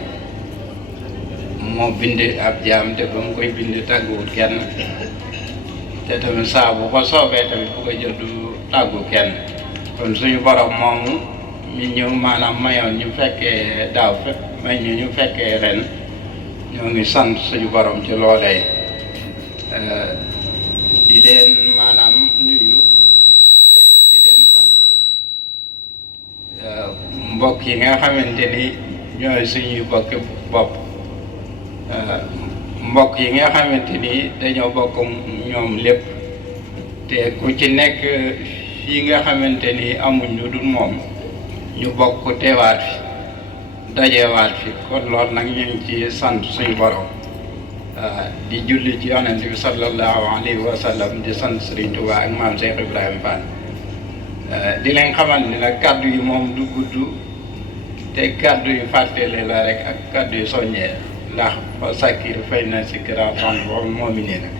moo bind ab jaam te ba mu koy bind tàgguwut kenn te tamit saa bu ko soobee tamit bu ko jël du tàggu kenn kon suñu borom moomu mi ñu maanaam mayoon ñu fekkee daaw may ñu fekkee ren ñoo ngi sant suñu borom ci loolee di leen maanaam nuyu di leen sant mbokk yi nga xamante ni ñooy suñuy bokki bopp mbokk yi nga xamante ni dañoo bokk ñoom lépp te ku ci nekk fii nga xamante ni amuñ lu dul moom ñu bokk teewaat fi dajewaat fi kon loolu nag ñu ngi ci sant suñu borom di julli ci yonent bi sallallahu alayhi wa sallam di sant Serigne Touba ak maam Cheikh Ibrahima Fall di leen xamal ni nag kàddu yi moom du gudd te kàddu yu fàttali la rek ak kàddu yu soññee ndax fa sàkkir fay na si grand temps boobu moom i nii nag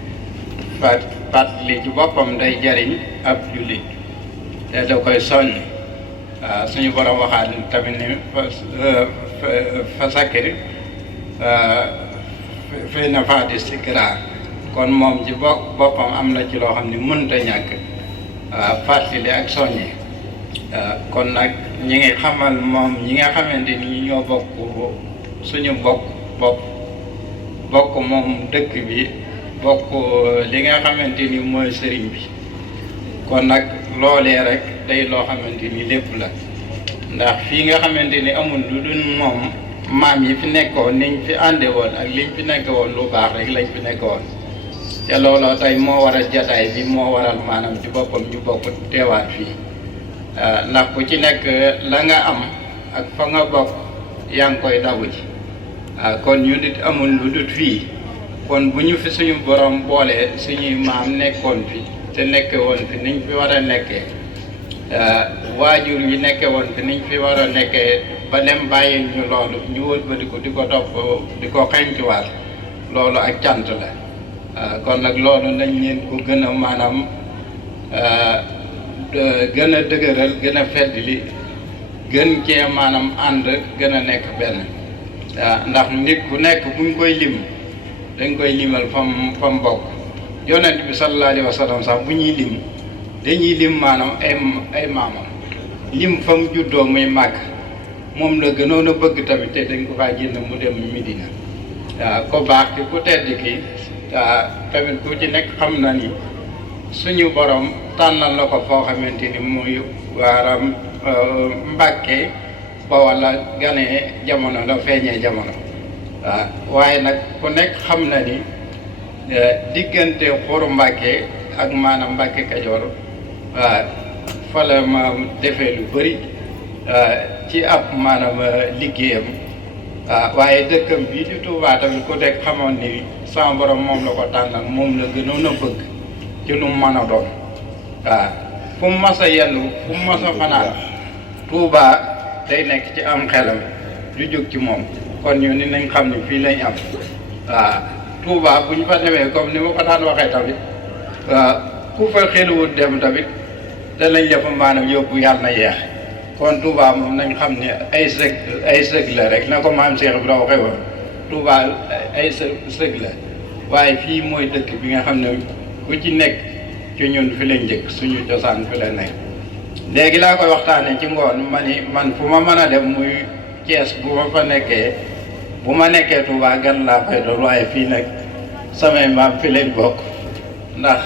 fàttali ci boppam day jariñ ab jullit te da koy soññ suñu borom waxaat tamit ni fa sakkir fay na faati sikra kon moom ci boppam am na ci loo xam ne mënta ñàkk fàttali ak soññi kon nag ñi ngi xamal moom ñi nga xamante ni ñoo bokk suñu bokk moom dëkk bi bokk li nga xamante ni mooy sëriñ bi kon nag loolee rek day loo xamante ni lépp la ndax fii nga xamante ni amul lu dul moom maam yi fi nekkoon niñ fi ànde woon ak liñ fi nekk woon lu baax rek lañ fi nekk woon te looloo tey moo waral jataay bi moo waral maanaam ci boppam ñu bokk teewaat fii ndax ku ci nekk la nga am ak fa nga bokk yaa ngi koy dabu ji kon ñu nit amul lu dul fii kon bu ñu fi suñu borom boolee suñuy maam nekkoon fi te nekke woon fi niñ fi war a nekkee waajur yi nekke woon fi niñ fi war a nekkee ba dem bàyyi ñu loolu ñu wëlbatiku di ko topp di ko xeñtuwaat loolu ak cant la kon nag loolu nañ leen ko gën a maanaam gën a dëgëral gën a feddli gën cee maanaam ànd gën a nekk benn ndax nit ku nekk buñ koy lim dañ koy limal fam bokk yonent bi sallallahu alayhi wa sallam sax bu ñuy lim dañuy lim maanaam ay maamam lim fa mu juddoo muy màgg moom la gënoon a bëgg tamit te dañ ko faa génn mu dem Medina waaw ko baax ki ku tedd ki tamit ku ci nekk xam na ni suñu borom tànnal la ko foo xamante ni muy waaram Mbàkke ba wala ganee jamono la feeñee jamono waaw waaye nag ku nekk xam na ni diggante Xuru Mbàkke ak maanaam Mbàkke Kajoor waaw fa la ma defee lu bëri ci ab maanaam liggéeyam waaye dëkkam bii di Tuubaa tamit ku nekk xamoon ni sama borom moom la ko tànnal moom la gënoon a bëgg ci lu mu mën a doon waaw fu mu mas a yendu fu mu mas a fanaan Tuubaa day nekk ci am xelam du jóg ci moom kon ñu ni nañ xam ne fii lañ am waaw Tuubaa bu ñu fa demee comme ni ma ko daan waxee tamit waaw ku fa xeluwut dem tamit danañ la fa maanaam yóbbu yàlla na yeex kon Tuubaa moom nañ xam ne ay sëg la rek na ko maam Cheikh Ibrahima waxee woon Tuubaa ay sëg la waaye fii mooy dëkk bi nga xam ne ku ci nekk ci ñun fi la njëkk suñu cosaan fi la nekk léegi laa koy waxtaanee ci ngoon ma ni man fu ma mën a dem muy Cees bu ma fa nekkee bu ma nekkee Tuubaa gan laa fay doon waaye fii nag samay maam fi lañ bokk ndax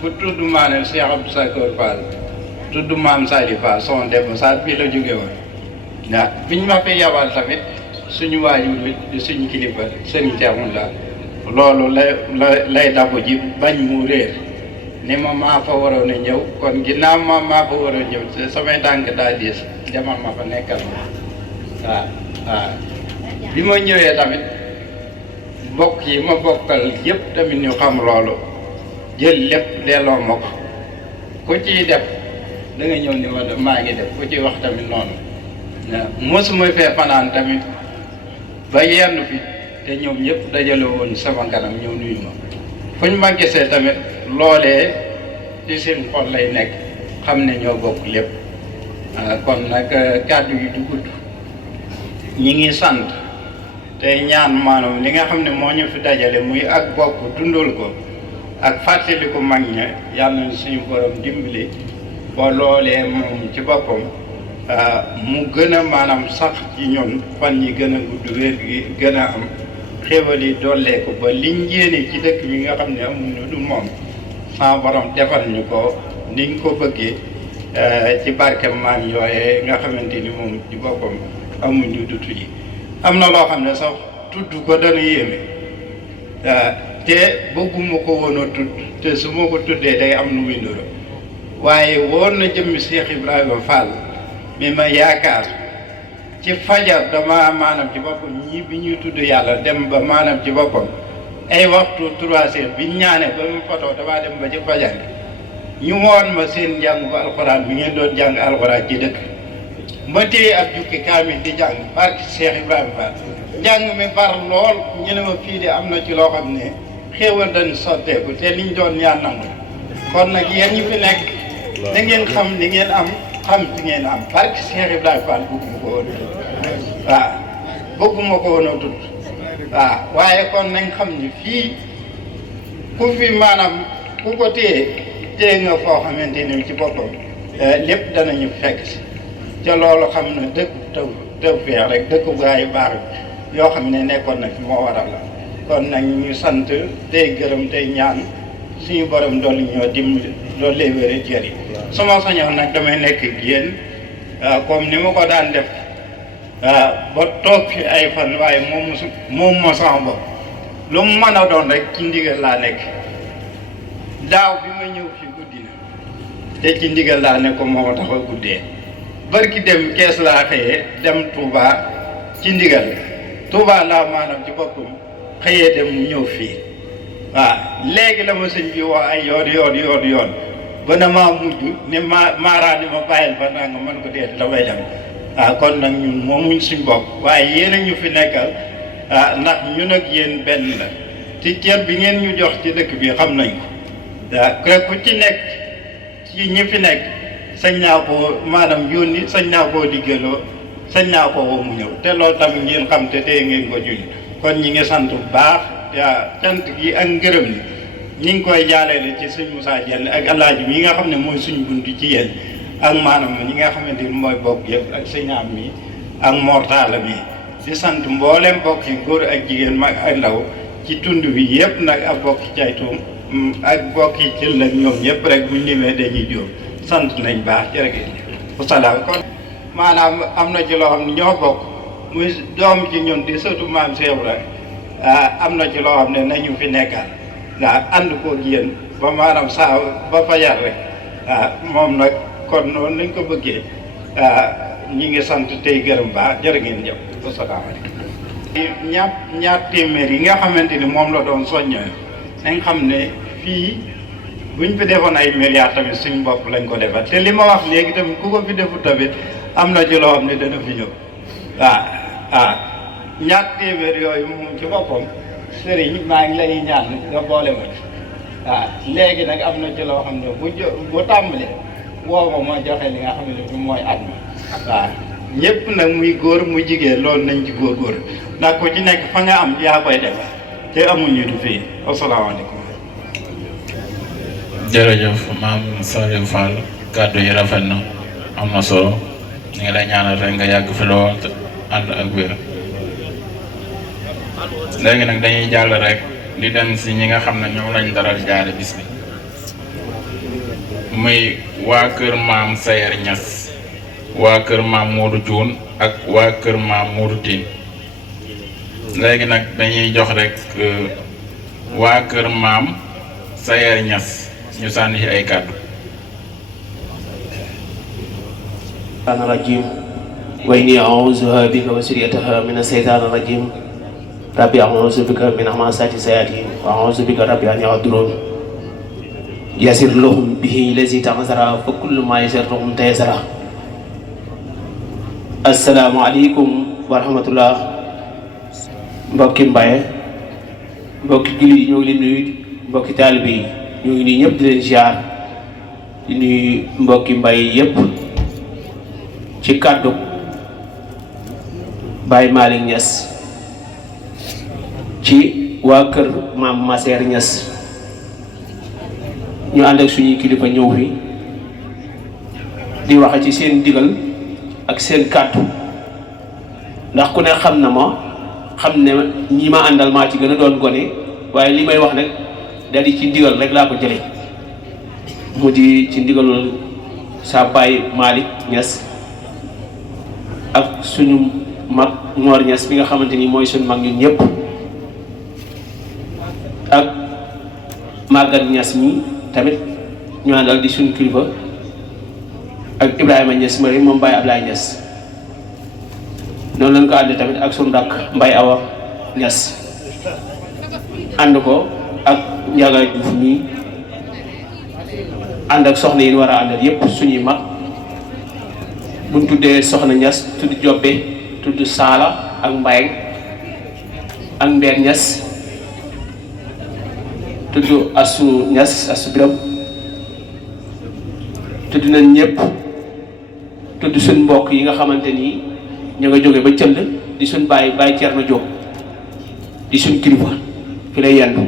ku tudd maanaam Cheikh Abdou Sakor Fall tudd maam Sali Fall son dem sa fii la jóge woon ndax biñ ma fi yabal tamit suñu waajur bi di suñu kilifa sëriñ Seexul la loolu lay dabu ji bañ mu réer ni ma maa fa waroon a ñëw kon ginnaaw maa fa waroon a ñëw te samay tànk daa diis demal ma fa nekkal ma waaw bi ma ñëwee tamit mbokk yi ma bokkal yëpp tamit ñu xam loolu jël lépp delloo ma ko ku ciy def da nga ñëw ni ma maa ngi def ku ciy wax tamit noonu mosuma fee fanaan tamit ba yenn fi te ñoom ñëpp dajale woon sama kanam ñëw nuyu ma fuñ ma gisee tamit loolee ci seen xol lay nekk xam ne ñoo bokk lépp kon nag kàddu yi du gudd ñi ngi sant tey ñaan maanaam li nga xam ne moo ñu fi dajale muy ak bokk dundal ko ak fàttali ko mag ña yàlla na suñu borom dimbali ba loolee moom ci boppam mu gën a maanaam sax ci ñun fan yi gën a gudd wér gi gën a am xéwal yi dollee ko ba liñ yéene ci dëkk bi nga xam ne amuñu du moom sama borom defal ñu ko niñ ko bëggee ci barke maam yooyee nga xamante ni moom ci boppam amuñu dutu yi am na loo xam ne sax tudd ko dana yéeme te bëgguma ko woon a tudd te su ma ko tuddee day am lu muy ndoro waaye woon na jëmmi Cheikh Ibrahima Fall mi ma yaakaar ci fajar dama maanaam ci boppam ñii bi ñuy tudd yàlla dem ba maanaam ci boppam ay waxtu 3 heures bi ñaane ba mu fotoo damaa dem ba ci fajar ñu woon ma seen njàng ba alxuraan bi ngeen doon jàng alxuraan ci dëkk ma téye ab jukki kaamil di jàng barki Cheikh Ibrahima Fall njàng mi bar lool ñu ne ma fii de am na ci loo xam ne xéewal dañ sotteeku te liñ doon ñaan nangu kon nag yéen ñi fi nekk da ngeen xam li ngeen am xam fi ngeen am barke Cheikh Ibrahima Fall bëgguma ko woon a tudd waaw bëgguma ko woon a tudd waaw waaye kon nañ xam ni fii ku fi maanaam ku ko téye nga foo xamante ni ci boppam lépp danañu fekk si ca loolu xam na dëkk taw feex rek dëkk gaa yu baax yoo xam ne nekkoon na fi moo waral la kon nag ñu sant tey gërëm tey ñaan suñu borom dolli ñoo dimbali loolu lay wéree cër yi sama sañoon nag damay nekk ak yéen comme ni ma ko daan def ba toog fi ay fan waaye moom ma sama bopp lu mu mën a doon rek ci ndigal laa nekk daaw bi ma ñëw fi guddi na te ci ndigal laa ne ko moo tax a guddee barki dem kees laa xëyee dem Touba ci ndigal Touba laa maanaam ci boppam xëyee dem mu ñëw fii waaw léegi la ma sëñ bi wax ay yoon ba na maa mujj ne maaraani ma bàyyil fa naa nga mën ko deet damay dem waaw kon nag ñun moomuñ suñ bopp waaye yéen a ñu fi nekkal ndax ñun ak yéen benn la ci cër bi ngeen ñu jox ci dëkk bi xam nañ ko waaw ku ci nekk ci ñi fi nekk sañ naa koo maanaam yónni sañ naa koo diggaloo sañ naa ko woo mu ñëw te loolu tamit ngeen xam te tey ngeen ko juñ kon ñi ngi sant bu baax cant gi ak ngërëm ni ñi ngi koy jaaleele ci sëñ Moussa Dieng ak alaaji mi nga xam ne mooy suñu bunt ci yéen ak maanaam ñi nga xamante ni mooy bokk yëpp ak sëñ am mi ak mortala mi di sant mboolem bokk yi góor ak jigéen mag ak ndaw ci tund bi yëpp nag ak bokk ci caytuum ak bokk yi ci la ñoom ñëpp rek buñ limee dañuy jóom sant nañ baax jërëjëf wasalaam kon maanaam am na ci loo xam ne ñoo bokk muy doom ci ñun di sëtu maam Cheikh rek am na ci loo xam ne nañu fi nekkal waaw ànd koo yéen ba maanaam saa ba fa yar rek moom nag kon noonu lañ ko bëggee ñi ngi sant tey gërëm baax jërë ngeen jëf asalaamaaleykum ñaar téeméer yi nga xamante ni moom la doon soññoo nañ xam ne fii buñ fi defoon ay milliards tamit suñ bopp lañ ko defal te li ma wax léegi tamit ku ko fi defu tamit am na ci loo xam ne dana fi ñëw ñaar téeméer yooyu moom ci boppam sëriñ maa ngi lay ñaan nga boole ma léegi nag am na ci loo xam ne bu tàmbalee woo ma ma joxe li nga xam ne bi mooy at mi ñëpp nag muy góor muy jigéen loolu nañ ci góor ndax ku ci nekk fa nga am yaa koy def te amuñu du fii asalaamaaleykum. jërëjëf maam Saliou Fall kàddu yi rafet na am na solo ñu ngi lay ñaanal rek nga yàgg fi lool te ànd ak wér. léegi nag dañuy jàll rek di dem si ñi nga xam ne ñoom lañ daral jaare bis bi muy waa kër maam Sayer Niass waa kër maam Modou Thioune ak waa kër maam Modou Tine léegi nag dañuy jox rek waa kër maam Sayer Niass ñu sànni ci ay kàddu. rajim wa inni a'uuzuha bika wa zurriyyataha mina shaytaani rajim rabbi a'uuzu bika min hamazaati sayaatiin wa a'uuzu bika rabbi an yahduruun yasir lahum bihi lazi ta'azzara fa kullu ma yasirruhum tayassara. assalaamu aleykum wa rahmatullah. mbokki Mbaye mbokki jullit yi ñoo ngi leen nuyu mbokki taalibe yi ñoo ngi nii ñëpp di leen ziar di nuyu mbokki Mbaye yëpp ci kàddu Baye Malick Niass ci waa kër maam Masseer Niass ñu ànd ak suñuy kilifa ñëw fi di waxe ci seen digal ak seen kàddu ndax ku ne xam na ma xam ne ñi ma àndal maa ci gën a doon gone waaye li may wax nag da di ci ndigal rek laa ko jële mu di ci ndigalul sa Baye Malick Niass ak suñu mag Mor Niass bi nga xamante ni mooy suñu mag ñun ñëpp ak Maguette Niass mi tamit ñu àndal di suñu kilifa ak Ibrahima Niass mari moom Baye Ablaye Niass noonu lañ ko àndee tamit ak suñu rakk Mbaye Awa Niass ànd ko ak Ndiaga Diouf mi ànd ak soxna yi ñu war a àndal yépp suñuy mag buñ tuddee soxna Niass tudd Jobbe tudd Saala ak Mbaye ak Mbeer Niass tudd Assou Niass Assou Biram tudd nañ ñëpp tudd suñ mbokk yi nga xamante ni ñu nga jóge ba cëll di suñ bàyyi Thierno Diop di suñ kilifa fi lay yendu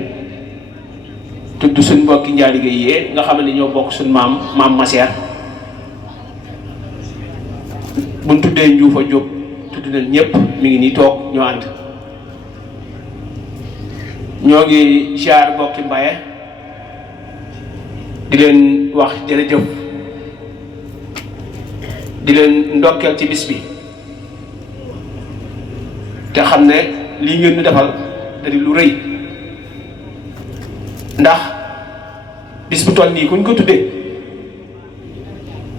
tudd suñ mbokki njaalige yee nga xam ne ñoo bokk suñ maam Maseer buñ tuddee Njuufa Diop tudd nañ ñëpp mi ngi nii toog ñoo ànd ñoo ngi ziar mbokki Mbaye di leen wax jërëjëf di leen ndokkeel ci bis bi te xam ne lii ngeen ñu defal da di lu rëy ndax bis bu toll nii kuñ ko tuddee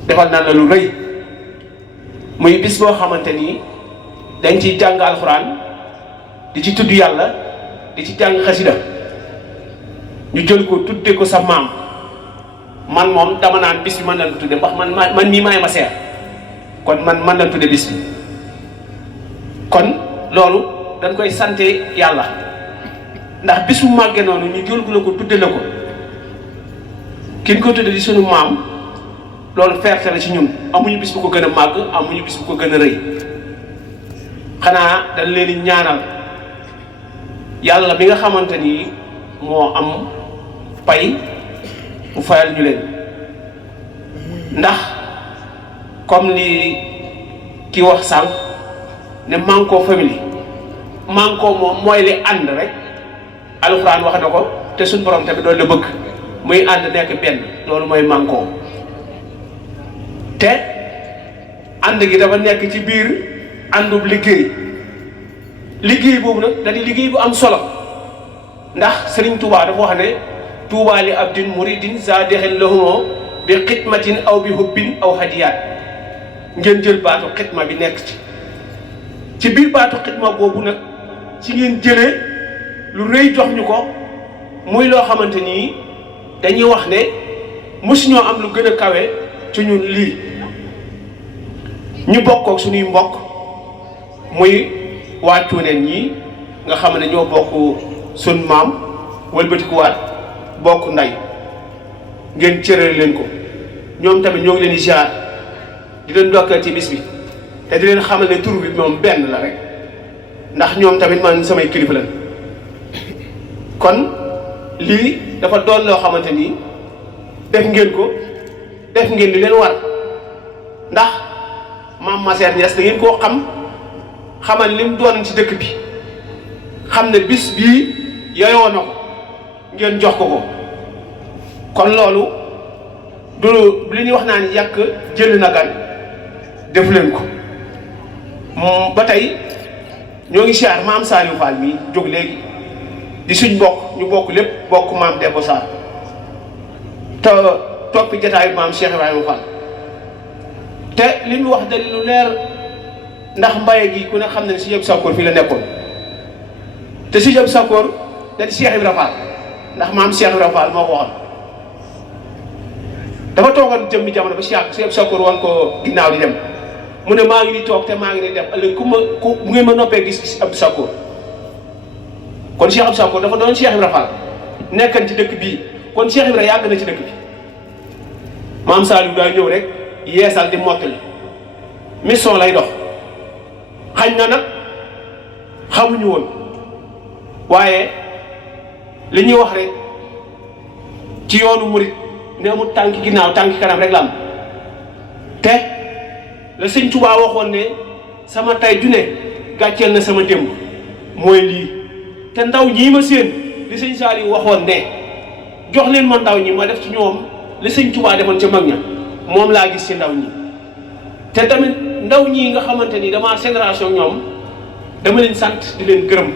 defal naa la lu rëy muy bis boo xamante ni dañ ciy jàng alxuraan di ci tudd yàlla di ci jàng xasida ñu jël ko tudde ko sa maam man moom dama naan bis bi mën na la tudde ndax man mii maay Maseer kon man la tudde bis bi kon loolu dañ koy sante yàlla ndax bis bu màggee noonu ñu jël la ko tudde la ko kin ko tudde di sunu maam loolu fierté la ci ñun amuñu bis bu ko gën a màgg amuñu bis bu ko gën a rëy xanaa dañ leen di ñaanal yàlla bi nga xamante ni moo am pay mu fayal ñu leen ndax comme ni ki wax sànq ne Manko famille Manko moom mooy li ànd rek alxuraan wax na ko te suñ borom tamit loolu la bëgg muy ànd nekk benn loolu mooy Manko te ànd gi dafa nekk ci biir àndub liggéey boobu nag da di liggéey bu am solo ndax Serigne Touba dafa wax ne Touba li abdin muridin zadexen lahumo bi xidmatin aw bi hubbin aw hadiyaat ngeen jël baatu xidma bi nekk ci biir baatu xidma boobu nag ci ngeen jëlee lu rëy jox ñu ko muy loo xamante ni dañuy wax ne mosuñoo am lu gën a kawe ci ñun lii ñu bokkook suñuy mbokk muy waa Cuuneen ñii nga xam ne ñoo bokk sun maam wëlbatikuwaat bokk nday ngeen cërale leen ko ñoom tamit ñoo ngi leen di ziar di leen ndokkeel ci bis bi te di leen xamal ne tur bi moom benn la rek ndax ñoom tamit man samay kilifa lañ kon lii dafa doon loo xamante ni def ngeen ko def ngeen li leen war ndax maam Maseer Niass da ngeen koo xamal li mu doon ci dëkk bi xam ne bis bii yeyoo na ko ngeen jox ko kon loolu du li ñuy wax naa ni yàq jël na gan def leen ko ba tey ñoo ngi siyaar maam Saliou Fall mi jóg léegi di suñ bokk ñu bokk lépp bokk maam Debbo Sarr te toppi jataayu maam Cheikh Ibrahima Fall te li mu wax dali lu leer ndax Mbaye gi ku ne xam ne si yëpp Sakkoor fii la nekkoon te si yëpp Sakkoor da di Cheikh Ibrahima Fall ndax maam Cheikh Ibrahima Fall moo ko waxoon dafa toogoon jëmmi jamono ba si yëpp Sakkoor wan ko ginnaaw di dem mu ne maa ngi di toog te maa ngi di dem ëllëg bu ngeen ma noppee gis Abdou Sakkoor kon Cheikh Abdou Sakkoor dafa doon Cheikh Ibrahima Fall nekkan ci dëkk bii kon Cheikh Ibrahima yàgg na ci dëkk bi maam Saliou daa ñëw rek yeesal di mottali mission lay dox xañ na nag xamuñu woon waaye li ñuy wax rek ci yoonu murit ne amul tànki ginnaaw tànki kanam rek la am te la sëñ Tuubaa waxoon ne sama tay ju ne gàcceel na sama démb mooy lii te ndaw ñii ma séen li sëñ Saliou waxoon ne jox leen ma ndaw ñi ma def ci ñoom li sëñ Tuubaa defoon ca mag ña moom laa gis ci ndaw ñi te tamit ndaw ñii nga xamante ni dama génération ñoom dama leen sant di leen gërëm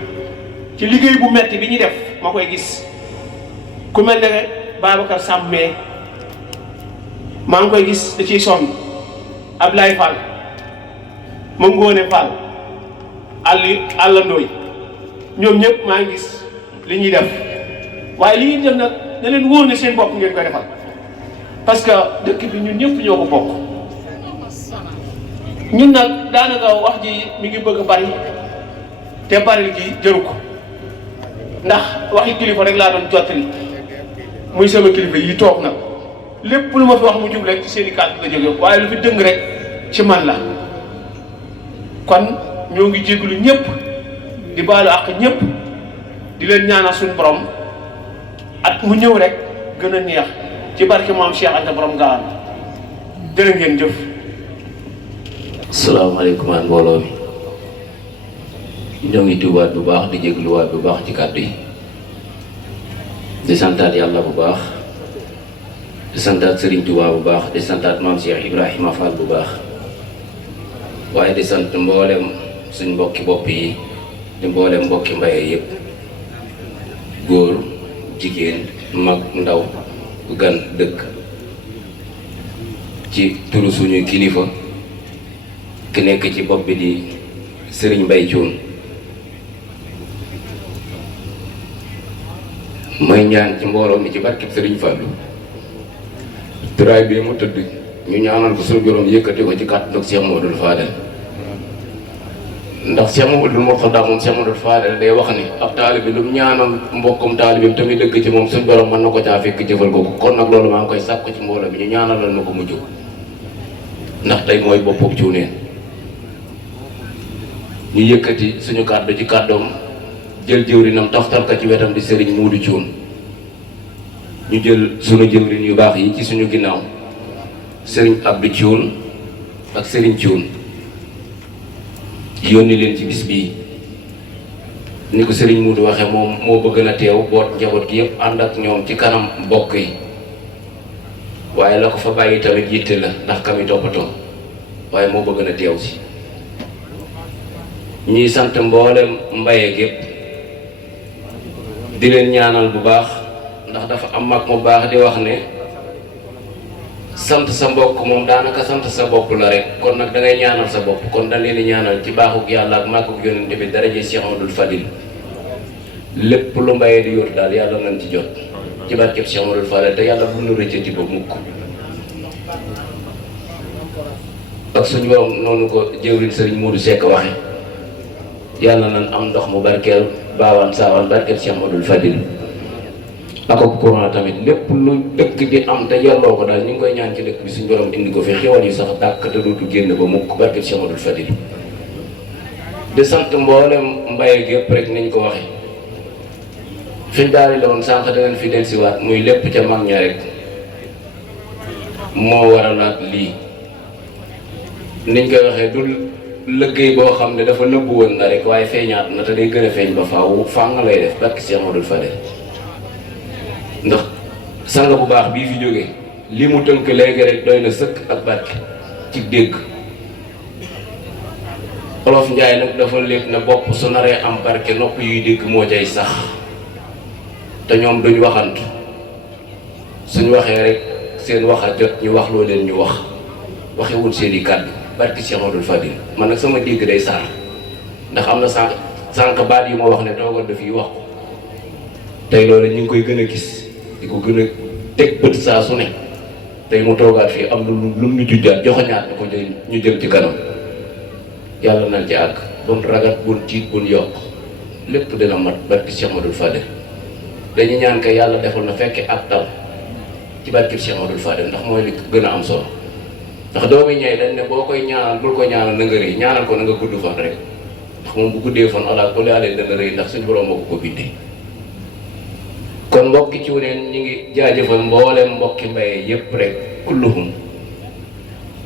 ci liggéey bu metti bi ñuy def ma koy gis ku mel ne Babacar Sàmmee maa ngi koy gis da ciy sonn Ablaye Fall ma Ngoone Fall àllandooy ñoom ñëpp maa ngi gis li ñuy def waaye li ñuy def nag na leen wóor ne seen bopp ngeen koy defal parce que dëkk bi ñun ñëpp ñoo ko bokk ñun nag daanaka wax ji mi ngi bëgg a bari te bari gi jëru ko ndax waxi kilifa rek laa doon jottali muy sama kilifa yi toog nag lépp lu ma fi wax mu jub rek ci seen i kàddu la jóge waaye lu fi dëng rek ci man la kon ñoo ngi jégalu ñëpp di baalu àq ñëpp di leen ñaanal suñu borom at mu ñëw rek gën a neex ci barke maam Cheikh Anta borom Gaawaan jërë ngeen jëf. salaamaaleykum aan mbooloo mi ñoo ngi tuubaat bu baax di jégluwaat bu baax ci kàddu yi di santaat yàlla bu baax di santaat Serigne Touba bu baax di santaat maam Cheikh Ibrahima Fall bu baax waaye di sant mboolem suñ mbokki bopp yi di mboolem mbokki mbaye yëpp góor jigéen mag ndaw gan dëkk ci turu suñuy kilifa ki nekk ci bopp bi di Serigne Mbaye Thioune may ñaan ci mbooloo mi ci barkeb Serigne Fallou turaay bi mu tëdd ñu ñaanal ko suñu borom yëkkati ko ci kàttan ak Cheikh Modou Fadel ndax Cheikh Modou Mourtada moom Cheikh Modou Fadel day wax ni ab taalibe lu mu ñaanal mbokkum taalibeem tamit dëgg ci moom suñu borom mën na ko caa fekk jëfal ko kon nag loolu maa ngi koy sàkku ci mbooloo bi ñu ñaanalal na ko mu jóg ndax tey mooy boppam Cuuneen ñu yëkkati suñu kàddu ci kàddoom jël jëwrinam toftal ko ci wetam di Serigne Modou Thioune ñu jël suñu jëwrin yu baax yi ci suñu ginnaaw Serigne Abdou Thioune ak Serigne Thioune yónni leen ci bis bii ni ko Serigne Modou waxee moom moo bëgg na teew boot njaboot gi yëpp ànd ak ñoom ci kanam mbokk yi waaye la ko fa bàyyi tamit yitte la ndax kami toppatoo waaye moo bëgg na teew si ñuy sant mboolem mbaye gépp di leen ñaanal bu baax ndax dafa am mag mu baax di wax ne sant sa mbokk moom daanaka sant sa bopp la rek kon nag da ngay ñaanal sa bopp kon dañ leen di ñaanal ci baaxuk yàlla ak màggug yonent bi daraje Cheikh Amadou Fadil lépp lu mbaye di yor daal yàlla nañ ci jot ci barkeb Cheikh Amadou Fadil te yàlla bu nu rëccati ba mukk ak suñu borom noonu ko jëwriñ Serigne Modou Seck waxe yàlla nañ am ndox mu barkeel baawaan saawaan barkeel Cheikh Amadou Fadil ak courant tamit lépp lu dëkk di am te yelloo ko daal ñu ngi koy ñaan ci dëkk bi suñu borom indi ko fi xéwal yi sax dàkk te dootu génn ba mukk barkeel Cheikh Amadou Fadil di sant mboolem mbaye gépp rek niñ ko waxe fiñ daal la woon sànq danañ fi dellusiwaat muy lépp ca mag ña rek moo waralaat lii niñ koy waxee du liggéey boo xam ne dafa nëbbu woon na rek waaye feeñaat na te day gën a feeñ ba faaw fàng lay def barke Cheikh Amadou Fadel ndax sang bu baax bii fi jógee li mu tënk léegi rek doy na sëkk ak barke ci dégg Olof Njaay nag dafa lépp na bopp su naree am barke nopp yuy dégg moo cay sax te ñoom duñ waxantu suñ waxee rek seen wax a jot ñu wax loo leen ñu wax waxewul seen i kàddu barke Cheikh Amadou Fadil man nag sama dégg day saar ndax am na sànq baat yi ma wax ne toogal dafiy wax ko tey loolu ñu ngi koy gën a gis di ko gën a teg bët saa su ne tey mu toogaat fii am lu mu jujjaat joxoñaat na ko ñu jëm ci kanam yàlla nañ ci àgg bun ragat bun tiit bun yokk lépp dina mat barke Cheikh Amadou Fadil dañu ñaan ko yàlla defal na fekke ak tal ci barke Cheikh Amadou Fadil ndax mooy li gën a am solo ndax doomi ñay dañ ne boo koy ñaanal bul ko ñaanal na nga rëy ñaanal ko na nga gudd fan rek ndax moom bu guddee fan ala ko laalee dana rëy ndax suñu borom moo ko bindee kon mbokki Cuuneen ñi ngi jaajëfal mboolem mbokki mbaye yépp rek kulluhum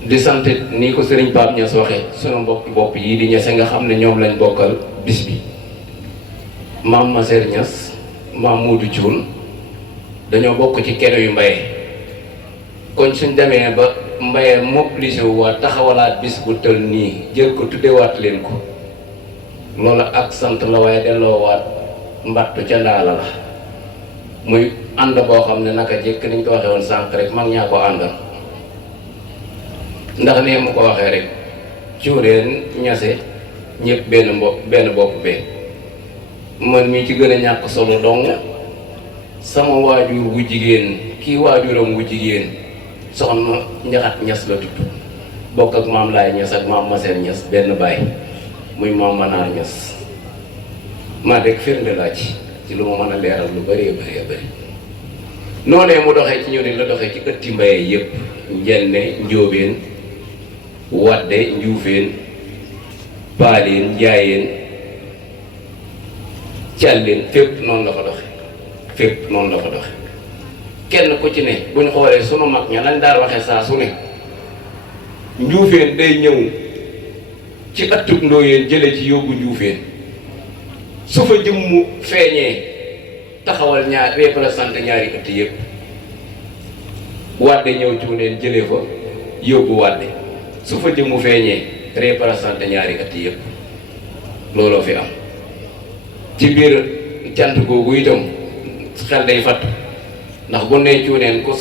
di sant nii ko Serigne Pape Niass waxee sunu mbokki bopp yi di ñese nga xam ne ñoom lañ bokkal bis bi maam Maser Niass maam Modou Thioune dañoo bokk ci kene yu mbaye kon suñ demee ba mbaye mobilisé wu waat taxawalaat bis bu tël nii jël ko tuddewaat leen ko loolu ak sant la waaye delloowaat mbattu ca ndaala la muy ànd boo xam ne naka jëkk niñ ko waxee woon sànq rek mag ñaa ko àndal ndax nee mu ko waxee rek Cuuneen ñase ñëpp benn bopp bee man mii ci gën a ñàkk solo dong sama waajur bu jigéen kii waajuram bu jigéen soxna Njaxat Ñas la tudd bokk ak maam Laay Ñas ak maam Maseer Ñas benn baay muy maam Manaar Ñas maa dégg firnde laa ci lu ma mën a leeral lu bëree bëree bëri noonee mu doxee ci ñu ne la doxee ci ëtti Mbaye yëpp Njenne Njóobeen Wadde Njuufeen Paaleen Njaayeen Càlleen fépp noonu la fa doxe fépp noonu la fa doxe kenn ku ci ne buñ xoolee sunu mag ña lañ daan waxee saa su ne Njuufeen day ñëw ci ëttub Ndooyeen jële ci yóbbu Njuufeen su fa jëmmu feeñee taxawal ñaar représenté ñaari ëtt yëpp Wadde ñëw Cuuneen jëlee fa yóbbu Wadde su fa jëmmu feeñee représenté ñaari ëtt yëpp looloo fi am ci biir cant googu itam xel day fatt ndax bu nee Cuuneen ku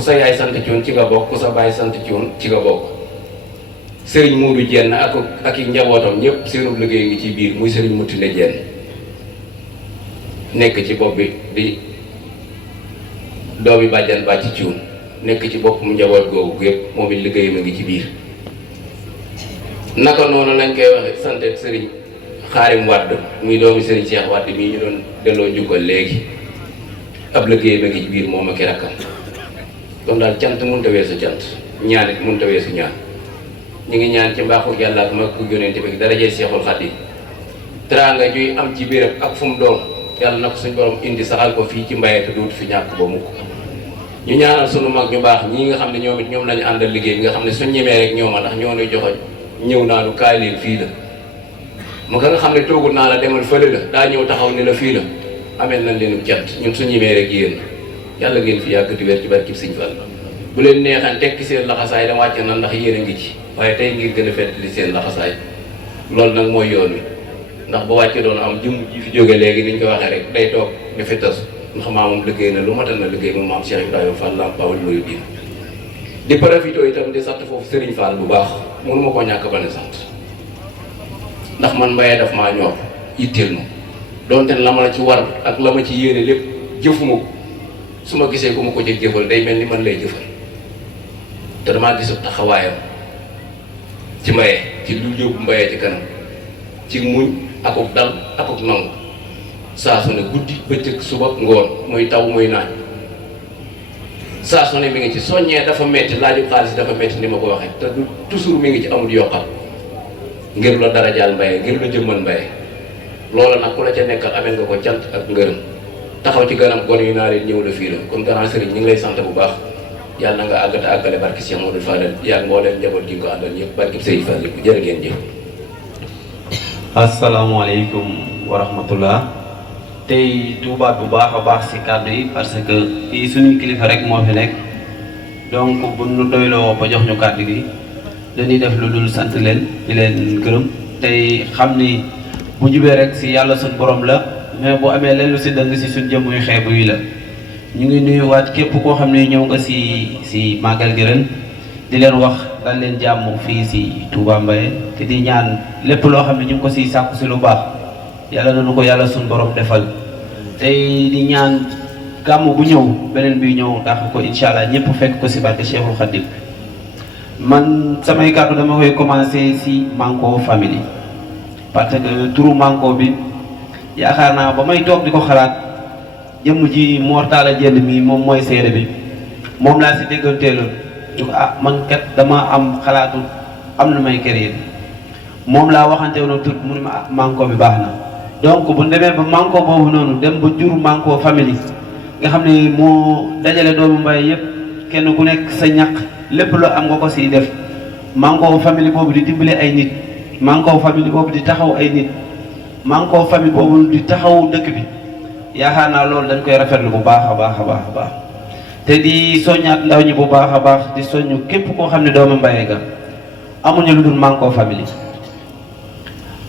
sa yaay sant Cuun ci nga bokk ku sa baay sant Cuun ci nga bokk sëriñ Muudu Jenn ak i njabootam ñëpp seenub liggéey ngi ci biir muy sëriñ Mutinde Jenn nekk ci bopp bi di doomi bàjjan bàcc Cuun nekk ci bopp mu njaboot googu yëpp moom it liggéeyam a ngi ci biir naka noonu lañ koy waxe sant sëriñ Xaarim Wàdd muy doomi sëriñ Cheikh Wàdd mii ñu doon delloo njukkal léegi ab liggéeyam a ngi ci biir moom ak i rakkam kon daal cant mënut a weesu cant ñaan it mënut a weesu ñaan ñu ngi ñaan ci mbaaxu yàlla ak mag ku yónente bi darajee Seexul Xadiim teraanga juy am ci biiram ak fu mu doon yàlla na ko suñ borom indi saxal ko fii ci Mbaye te dootu fi ñàkk ba mukk ñu ñaanal sunu mag ñu baax ñii nga xam ne ñoom it ñoom lañu àndal liggéey bi nga xam ne suñ ñemee rek ñooma ndax ñoo nuy joxoñ ñëw naa lu kaay leen fii la mu nga xam ne toogul naa la demal fële la daa ñëw taxaw ne la fii la amee nañ leen cant ñun suñ ñemee rek yéen yàlla ngeen fi yàgg di wér ci barkib Sëñ Fall bu leen neexan tekki seen laxasaay da wàcc na ndax yéen a ngi ci waaye tey ngir gën a fettali seen laxasaay loolu nag mooy yoon wi ndax ba wàcce doon am jëm ji fi jóge léegi niñ ko waxee rek day toog di fi tas ndax maamam liggéey na lu matal na liggéey moom maam Cheikh Ibrahima Fall Lampawal looyu diin di profité itam di sant foofu Serigne Fall bu baax mënu ma koo ñàkk ba ne sant ndax man Mbaye daf maa ñor yitteel ma donte la ma la ci war ak la ma ci yéene lépp jëfuma ko su ma gisee ku ma ko jëfal day mel ni man lay jëfal te damaa gisul taxawaayam ci Mbaye ci lu yóbbu Mbaye ci kanam ci muñ akuk dal akuk nangu saa su ne guddi bëccëg suba ngoon muy taw muy naaj saa su ne mi ngi ci soññee dafa metti laaju xaalis dafa metti ni ma ko waxee te du toujours mi ngi ci amul yokkal ngir la darajaal Mbaye ngir la jëmmal Mbaye loola nag ku la ca nekkal amel nga ko cant ak ngërëm taxaw ci ganam gon yu naa leen ñëw la fii la kon grand sëriñ ñu ngi lay sant bu baax yàlla na nga àggate àggale barki Cheikh Modou Fadel yaa ngi mbooleem njaboot gi nga ko àndal ñëpp barki Sëriñ Fall yi jërë ngeen jëf. asalaamaaleykum wa rahmatullah tey tuubaat bu baax a baax si kàddu yi parce que fii suñuy kilifa rek moo fi nekk donc bu nu doyloo ba jox ñu kàddu gi dañuy def lu dul sant leen di leen gërëm tey xam ni bu jubee rek si yàlla suñ borom la mais bu amee leen lu si dëng si suñ jëm muy xeebu yi la ñu ngi nuyuwaat képp koo xam ne ñëw nga si màggal gi ren di leen wax dal leen jàmm fii si Touba Mbaye te di ñaan lépp loo xam ne ñu ngi ko si sàkku si lu baax yàlla nañu ko yàlla suñ borom defal tey di ñaan gàmm bu ñëw beneen bi ñëw dàq ko incha allah ñëpp fekk ko si barke Cheikhul Khadim man samay kàddu dama koy commencé si Manko famille parce que turu Manko bi yaakaar naa ba may toog di ko xalaat jëmm ji Mortala Jenn mi moom mooy seede bi moom laa si dégganteeloon ñu ko man kat dama am xalaatu am na may créer moom laa waxante woon tur mu ne ma Manko bi baax na donc bu demee ba Manko boobu noonu dem ba jur Manko famille nga xam ne moo dajale doomu Mbaye yëpp kenn ku nekk sa ñaq lépp loo am nga ko siy def Manko famille boobu di dimbale ay nit Manko famille boobu di taxaw ay nit Manko famille boobu di taxaw dëkk bi yaakaar naa loolu dañ koy rafetlu bu baax a baax a baax a baax te di soññaat ndaw ñi bu baax a baax di soññu képp koo xam ne doomu Mbaye ga amuñu lu dul Manko famille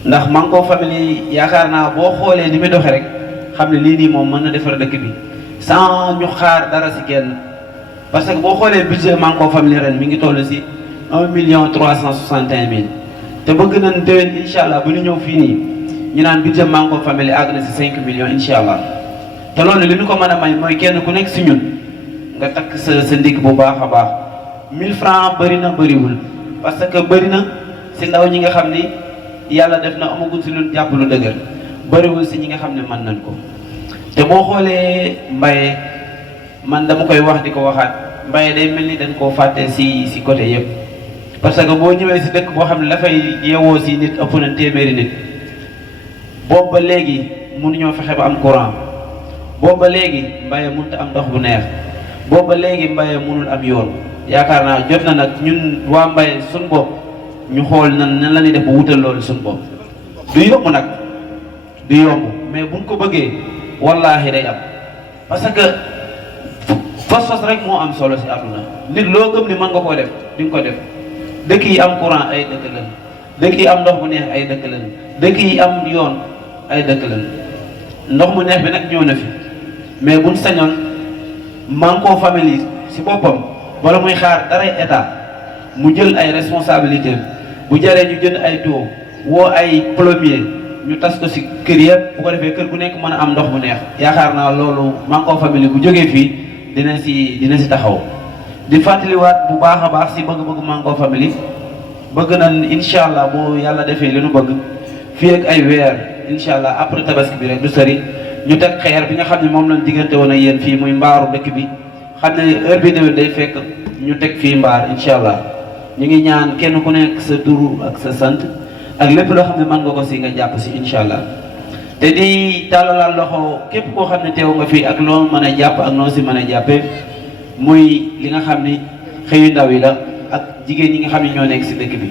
ndax Manko famille yaakaar naa boo xoolee ni muy doxee rek xam ne lii nii moom mën na defar dëkk bi sans ñu xaar dara si kenn parce que boo xoolee budget Manko famille ren mi ngi toll si 1,361,000 te bëgg nañ déwén incha allah bu ñu ñëw fii nii ñu naan budget Manko famille àgg na si 5 millions incha allah te loolu li ñu ko mën a may mooy kenn ku nekk si ñun nga takk sa ndigg bu baax a baax 1000 francs bëri na bëriwul parce que bëri na si ndaw ñi nga xam ni yàlla def na amagul si lu jàpp lu dëgër bëriwul si ñi nga xam ne mën nañ ko te boo xoolee Mbaye man dama koy wax di ko waxaat Mbaye day mel ni dañ koo fàtte si côté yëpp parce que boo ñëwee si dëkk boo xam ne la fay yeewoo si nit ëpp na téeméeri nit boobu ba léegi mënuñoo fexe ba am courant boobu ba léegi Mbaye mënut am ndox bu neex boobu ba léegi Mbaye mënul am yoon yaakaar naa jot na nag ñun waa Mbaye suñ bopp ñu xool nan la ñuy def ba wutal loolu suñ bopp du yomb nag du yomb mais buñ ko bëggee wallaahi day am parce que fas rek moo am solo si àdduna nit loo gëm ni mën nga koo def di nga ko def dëkk yi am courant ay dëkk lañ dëkk yi am ndox bu neex ay dëkk lañ dëkk yi am yoon ay dëkk lañ ndox mu neex bi nag ñëw na fi mais buñ sañoon Manko Family si boppam wala muy xaar daray état mu jël ay responsabilités bu jaree ñu jënd ay tuyau woo ay plombier ñu tas ko si kër yëpp bu ko defee kër gu nekk mën a am ndox bu neex yaakaar naa loolu Manko Family bu jógee fii dina si taxaw di fàttaliwaat bu baax a baax si bëgg-bëgg Manko Family bëgg nañ incha allah boo yàlla defee li nu bëgg fii ak ay weer incha allah après tabaski bi rek du sori ñu teg xeer bi nga xam ne moom lañ diggante woon ak yéen fii muy mbaaru dëkk bi xam ne heure bi déwén day fekk ñu teg fii mbaar incha allah ñu ngi ñaan kenn ku nekk sa tur ak sa sant ak lépp loo xam ne mën nga ko si nga jàpp si incha allah te di tàllalaal loxo képp koo xam ne teew nga fii ak loo mën a jàpp ak noo si mën a jàppee muy li nga xam ni xëyu ndaw yi la ak jigéen ñi nga xam ne ñoo nekk si dëkk bi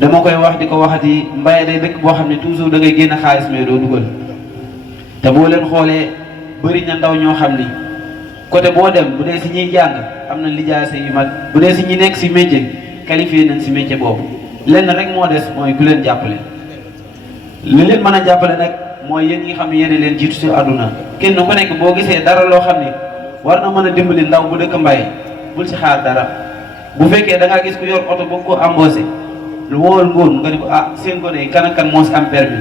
dama koy wax di ko waxati Mbaye day dëkk boo xam ne toujours da ngay génn xaalis mais doo dugal te boo leen xoolee bëri na ndaw ñoo xam ni côté boo dem bu dee si ñuy jàng am na lijaase yu mag bu dee si ñi nekk si métier qualifié nañ si métier boobu lenn rek moo des mooy ku leen jàppale li leen mën a jàppale nag mooy yéen ñi nga xam ne yéen leen jiitu si àdduna kenn ku nekk boo gisee dara loo xam ne war na mën a dimbali ndaw bu dëkk Mbaye bul si xaar dara bu fekkee da ngaa gis ku yor oto boo ko embauché lu wool ngoon nga ni ko ah seen gone yi kan ak kan moo si am permis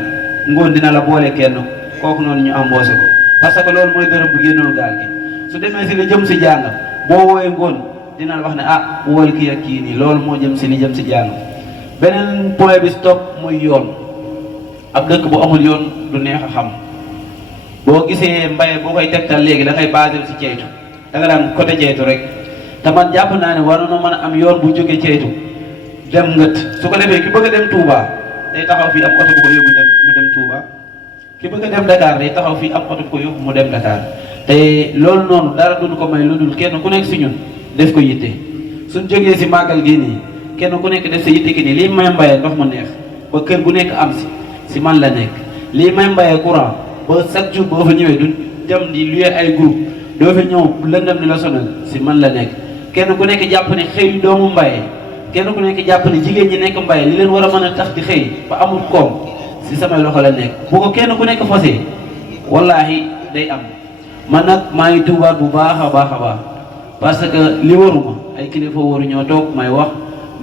ngoon dina la boole kenn kooku noonu ñu embauché ko parce que loolu mooy dërëm bu génnul gaal gi su demee si li jëm si jàng boo woowee ngoon dina la wax ne ah wool kii ak kii nii loolu moo jëm si li jëm si jàng beneen point bi stop muy yoon ab dëkk bu amul yoon du neex a xam boo gisee Mbaye boo koy tegtal léegi da ngay basé si ceytu da nga daan côté ceytu rek te man jàpp naa ne war na mën a am yoon bu jógee ceytu dem ngët su ko defee ki bëgg a dem Touba day taxaw fii am oto bu ko yóbbu mu dem Touba ki bëgg a dem Dakar day taxaw fii am oto bu ko yóbbu mu dem Dakar te loolu noonu dara duñu ko may lu dul kenn ku nekk si ñun def ko yitte suñ jógee si màggal gii nii kenn ku nekk def sa yitte ki nii lii may Mbaye ndox mu neex ba kër gu nekk am si man la nekk lii may Mbaye courant ba chaque jour boo fa ñëwee du dem di luye ay groupe doo fa ñëw lëndam ni la sonal si man la nekk kenn ku nekk jàpp ne xëy doomu Mbaye kenn ku nekk jàpp ne jigéen ñi nekk Mbaye li leen war a mën a tax di xëy ba amul koom si samay loxo la nekk bu ko kenn ku nekk fosee wallaahi day am man nag maa ngi tuubaat bu baax a baax a baax parce que li waruma ay kilifa waru ñoo toog may wax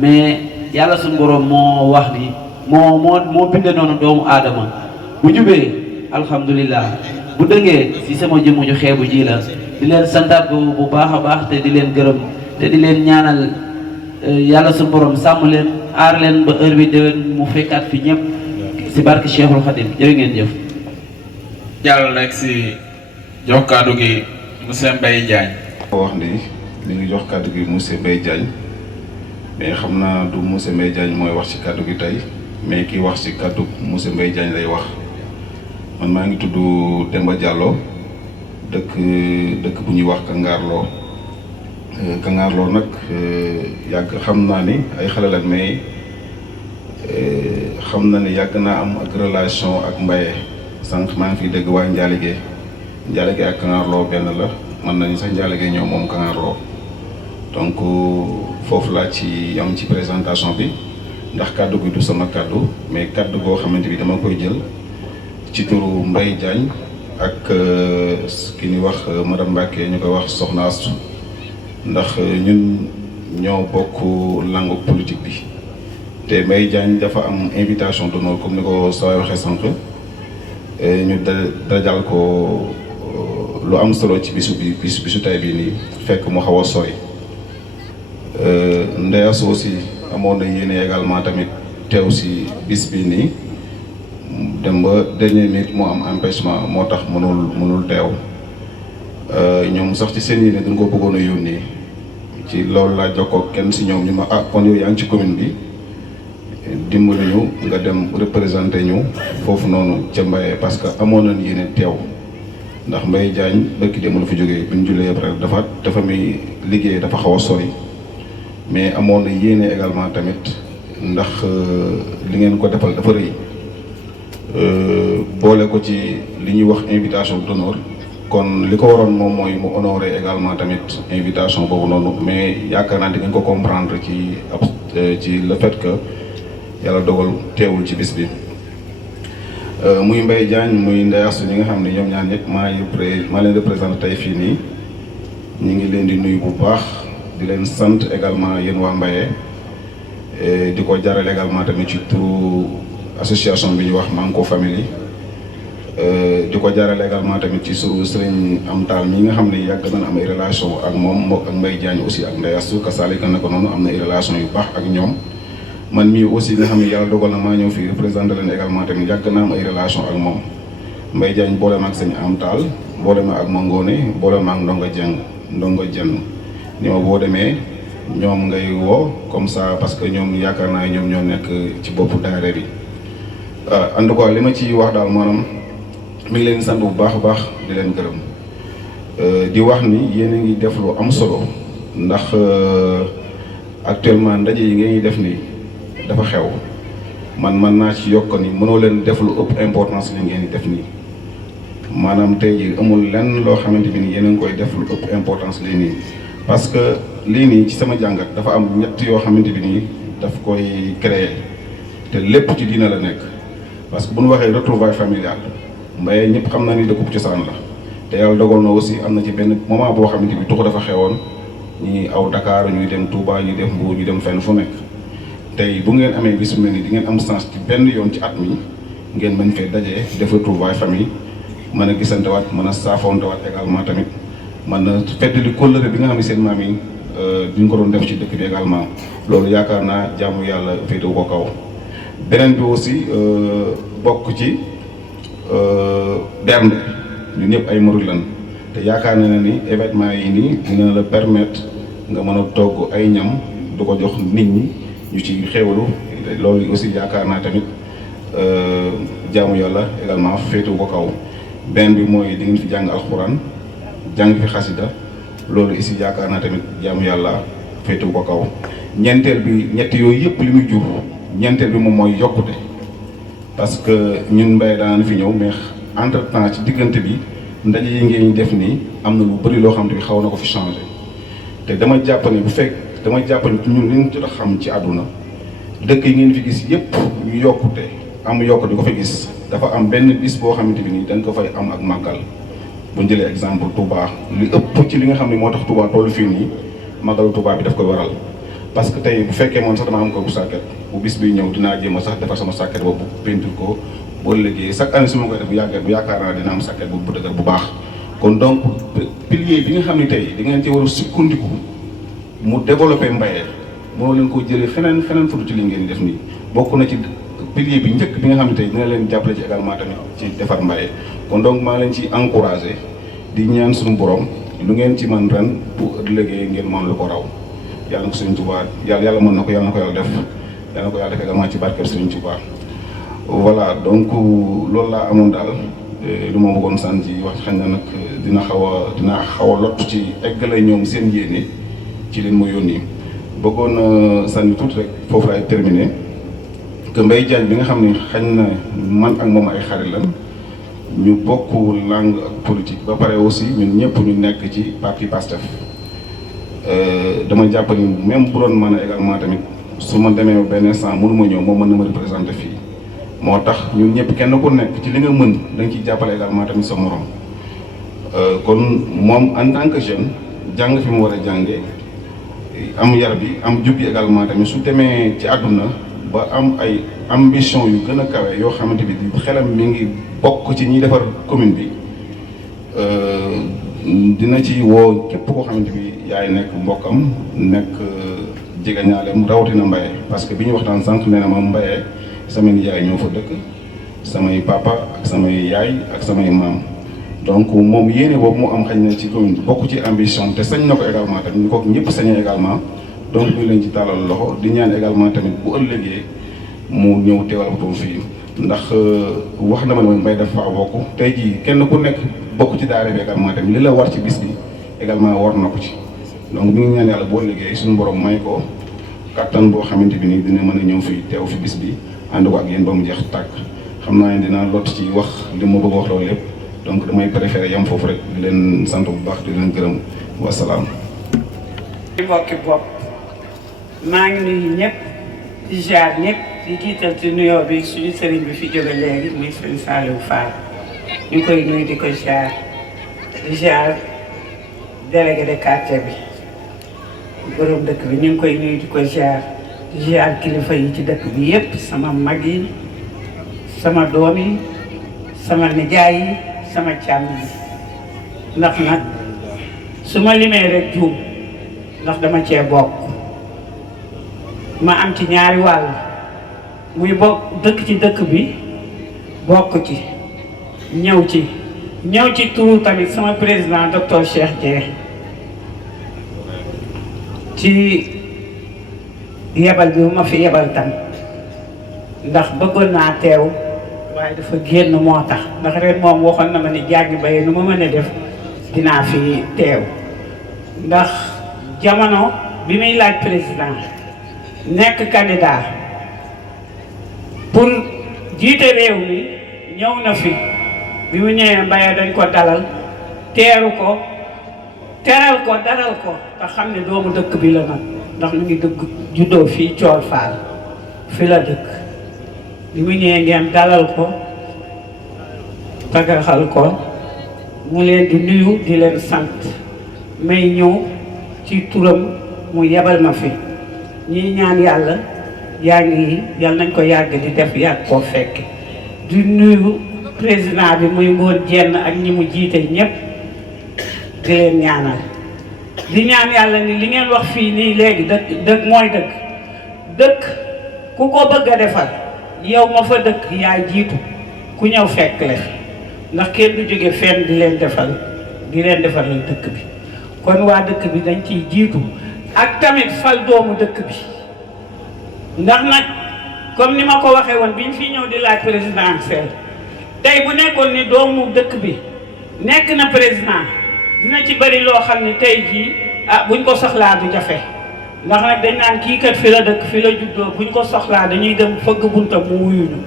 mais yàlla suñu borom moo wax ni moo binde noonu doomu aadama bu jubee alhamdulillah bu dëngee si sama jëmm ju xeebu ji la di leen santaat bu baax a baax te di leen gërëm te di leen ñaanal yàlla suñu borom sàmm leen aar leen ba heure bi déwén mu fekkaat fi ñëpp si barke Cheikhul Khadim jërë ngeen jëf. jàll rek si jox kàddu gi monsieur Mbaye Diagne. wax ni li ngi jox kàddu gi monsieur Mbaye Diagne mais xam naa du monsieur Mbaye Diagne mooy wax ci kàddu gi tey mais kii wax ci kàddu monsieur Mbaye Diagne lay wax man maa ngi tudd Demba Diallo dëkk bu ñuy wax Kangarloo Kangarloo nag yàgg xam naa ni ay xale lañ mais xam na ne yàgg naa am ak relation ak Mbaye sànq maa ngi fiy dégg waa Njaalige ak Kangarloo benn la mën nañu sax Njaalige ñoom moom Kangarloo donc foofu laa ci yam ci présentation bi ndax kàddu gi du sama kàddu mais kàddu goo xamante bi dama koy jël ci turu Mbaye Diagne ak ki ñuy wax madame Mbacke ñu koy wax Soxna Astou ndax ñun ñoo bokk langue politique bi te Mbaye Diagne dafa am invitation d'honneur comme ni ko soo waxee sànq ñu dajal ko lu am solo ci bisu tay bii nii fekk mu xaw a sori Ndeyasu aussi amoon na yéene également tamit teew si bis bi nii dem ba dernière minute moo am empêchement moo tax mënul teew ñoom sax ci seen yéene dañ ko bëggoon a yónnee ci loolu laa jokkoo kenn si ñoom ñu ma kon yow yaa ngi ci commune bi dimbali ñu nga dem représenté ñu foofu noonu ca Mbaye parce que amoon nañ yéene teew ndax Mbaye Diagne bëkki démb la fi jógee bi ñu jullee après dafa muy liggéey dafa xaw a sori mais amoon na yéene également tamit ndax li ngeen ko defal dafa rëy boole ko ci li ñuy wax invitation d'honneur kon li ko waroon moom mooy mu honorer également tamit invitation boobu noonu mais yaakaar naa di ngeen ko comprendre ci le fait que yàlla dogal teewul ci bis bi muy Mbaye Diagne muy Ndeye Astou ñi nga xam ne ñoom ñaar ñëpp maa leen représenté tey fii nii ñu ngi leen di nuyu bu baax di leen sant également yéen waa Mbaye di ko jaarale également tamit ci turu association bi ñu wax Manko Family di ko jaarale également tamit ci suru Serigne Amtal mi nga xam ne yàgg nañ am ay relation ak moom ak Mbaye Diagne aussi ak Ndeye Astou kasaalika na ko noonu am na ay relation yu baax ak ñoom man mii aussi nga xam ne yàlla dogal na maa ñëw fii représenté leen également tamit yàgg naa am ay relation ak moom Mbaye Diagne boole ma ak sëñ Amtal boole ma ak Mangone boole ma ak Ndongo Jenn ni ma boo demee ñoom ngay woo comme ça parce que ñoom yaakaar naa ñoom ñoo nekk ci boppu daayira bi en tout cas li ma ci wax daal maanaam mi ngi leen sant bu baax a baax di leen gërëm di wax ni yéen a ngi def lu am solo ndax actuellement ndaje yi ngeen def nii dafa xew man naa ci yokk ni mënoo leen def lu ëpp importance li ngeen di def nii maanaam tey jii amul lenn loo xamante bi ni yéen a ngi koy def lu ëpp importance lii nii parce que lii nii ci sama jàngat dafa am ñett yoo xamante bi nii daf koy créer te lépp ci diina la nekk parce que bu ñu waxee retrouvailles familiales Mbaye ñëpp xam naa ni dëkkub cosaan la te yàlla dogal na aussi am na ci benn moment boo xamante bi tuxu dafa xewoon ñi aw Dakar ñuy dem Touba ñuy dem Mbour ñu dem fenn fu nekk tey bu ngeen amee bis mel ni di ngeen am chance ci benn yoon ci at mi ngeen mën fee dajee def retrouvailles famille mën a gisantewaat mën a saafoontewaat également tamit mën a feddali kóllëre bi nga xam ne seen maam yi duñ ko doon def ci dëkk bi également loolu yaakaar naa jaamu yàlla féetewu ko kaw beneen bi aussi bokk ci bernde ñu ñëpp ay murid lan te yaakaar na ne ni événement yi nii dina la permettre nga mën a togg ay ñam du ko jox nit ñi ñu ci xéwalu loolu aussi yaakaar naa tamit jaamu yàlla également féetewu ko kaw benn bi mooy di ngeen fi jàng alxuraan jàng fi xasida loolu aussi yaakaar naa tamit jaamu yàlla féetewu ko kaw ñeenteel bi ñett yooyu yëpp li muy jur ñeenteel bi moom mooy yokkute parce que ñun Mbaye daan fi ñëw mais entre temps ci diggante bi ndaje yi ngeen def nii am na lu bëri loo xam ne xaw na ko fi changé te dama jàpp ne dama jàpp ne ñun li ñu jot a xam ci àdduna dëkk yi ngeen fi gis yëpp ñu yokkute am yokk di ko fa gis dafa am benn bis boo xamante bi nii dañ ko fay am ak màggal bu ñu jëlee exemple Touba li ëpp ci li nga xam ne moo tax Touba tollu fii nii màggalu Touba bi daf koy waral parce que tey bu fekkee moom sax dama am ko bu sàkket bu bis bi ñëw dinaa jéem a sax defar sama sàkket boobu peinture ko boo liggéey chaque année su ma koy def bu yaakaar naa dina am sàkket bu dëgër bu baax kon donc pilier bi nga xam ne tey di ngeen ci war a sukkandiku mu développé Mbaye moo leen ko jëlee feneen fu ci li ngeen def nii bokk na ci pilier bi njëkk bi nga xam ne tey dina leen jàppale ci également tamit ci defar Mbaye kon donc maa leen ci encouragé di ñaan suñu borom lu ngeen ci man ren bu ëllëgee ngeen mën lu ko raw yàlla na ko Sëriñ Tuubaa yàlla mën na ko yàlla na ko yàlla def yàlla na ko yàlla def également ci barkeb Sëriñ Tuubaa voilà donc loolu laa amoon daal lu ma bëggoon sant ci wax xëy na nag dina xaw a lott ci eggale ñoom seen yéene ci leen ma yónni bëggoon sànni tuuti rek foofu laay terminé que Mbaye Diagne bi nga xam ne xañ na man ak moom ay xarit lan ñu bokk langue ak politique ba pare aussi ñun ñëpp ñu nekk ci parti Pastef dama jàpp ni même bu doon mën a également tamit su ma demee benn instant mënu ma ñëw moom mën na ma représenté fii moo tax ñun ñëpp kenn ku nekk ci li nga mën da nga ciy jàppale également tamit sa morom kon moom en tant que jeune jàng fi mu war a jàngee am yar bi am jub yi également tamit su demee ci àdduna ba am ay ambition yu gën a kawe yoo xamante bi xelam mi ngi bokk ci ñiy defar commune bi dina ci woo képp koo xamante bi yaay nekk mbokkam nekk jegeñaaleem rawatina Mbaye parce que bi ñu waxtaan sànq nee na ma Mbaye samay nijaay ñoo fa dëkk samay papa ak samay yaay ak samay maam donc moom yéene boobu mu am xëy na ci commune bokk ci ambition te sañ na ko également tamit ñu ko ñëpp sañee également donc ñu leen ci tàllal loxo di ñaan également tamit bu ëllëgee mu ñëw teewal ko fii ndax wax na ma ne Mbaye dafa bokk tey jii kenn ku nekk bokk ci daara bi également tamit li la war ci bis bi également war na ko ci donc ñu ngi ñaan yàlla boo liggéey suñu borom may ko kattan boo xamante bi nii dina mën a ñëw fii teew fi bis bi ànd ko ak yéen ba mu jeex tàkk xam naa ne dinaa lott ci wax li ma bëgg wax loolu lépp donc damay préféré yam foofu rek di leen sant bu baax di leen gërëm wasalaam. mbokki bopp maa ngi nuyu ñëpp di jaar ñëpp di jiital ci nuyoo bi suñu sëriñ bi fi jóge léegi muy sëriñ Saliou Fall ñu koy nuyu di ko jaar di jaar délégué de quartier bi borom dëkk bi ñu ngi koy nuyu di ko jaar di jaar kilifa yi ci dëkk bi yëpp sama mag yi sama doom yi sama nijaay yi sama càmm yi ndax nag su ma limee rek juum ndax dama cee bokk ma am ci ñaari wàll muy bokk dëkk ci dëkk bi bokk ci ñëw ci turu tamit sama président docteur Cheikh Dieng ci yebal bi ma fi yebal tam ndax bëggoon naa teew waaye dafa génn moo tax ndax ren moom waxoon na ma ni jàggi baye nu ma mën a def dinaa fi teew ndax jamono bi muy laaj président nekk candidat pour jiite réew mi ñëw na fi bi mu ñëwee Mbaye dañ ko dalal teeru ko teral ko dalal ko te xam ne doomu dëkk bi la nag ndax mu ngi dëkk juddoo fii Cool Faal fi la dëkk bi mu ñëwee ngeen dalal ko tagaxal ko mu leen di nuyu di leen sant may ñëw ci turam mu yebal ma fi ñii ñaan yàlla yaa ngi yal nañ ko yàgg di def yàgg koo fekk di nuyu président bi muy Ngoon Jenn ak ñi mu jiite ñëpp di leen ñaanal di ñaan yàlla ni li ngeen wax fii nii léegi dëkk mooy dëkk ku ko bëgg a defal yow ma fa dëkk yaa jiitu ku ñëw fekk la ndax kenn du jóge fenn di leen defaral dëkk bi kon waa dëkk bi dañ ciy jiitu ak tamit fal doomu dëkk bi ndax nag comme ni ma ko waxee woon bi ñu fi ñëw di laaj présidentielle tey bu nekkoon ni doomu dëkk bi nekk na président dina ci bëri loo xam ne tey jii buñ ko soxlaa du jafe ndax nag dañ naan kii kat fi la dëkk fi la juddoo buñ ko soxlaa dañuy dem fëgg buntam mu wuyuñu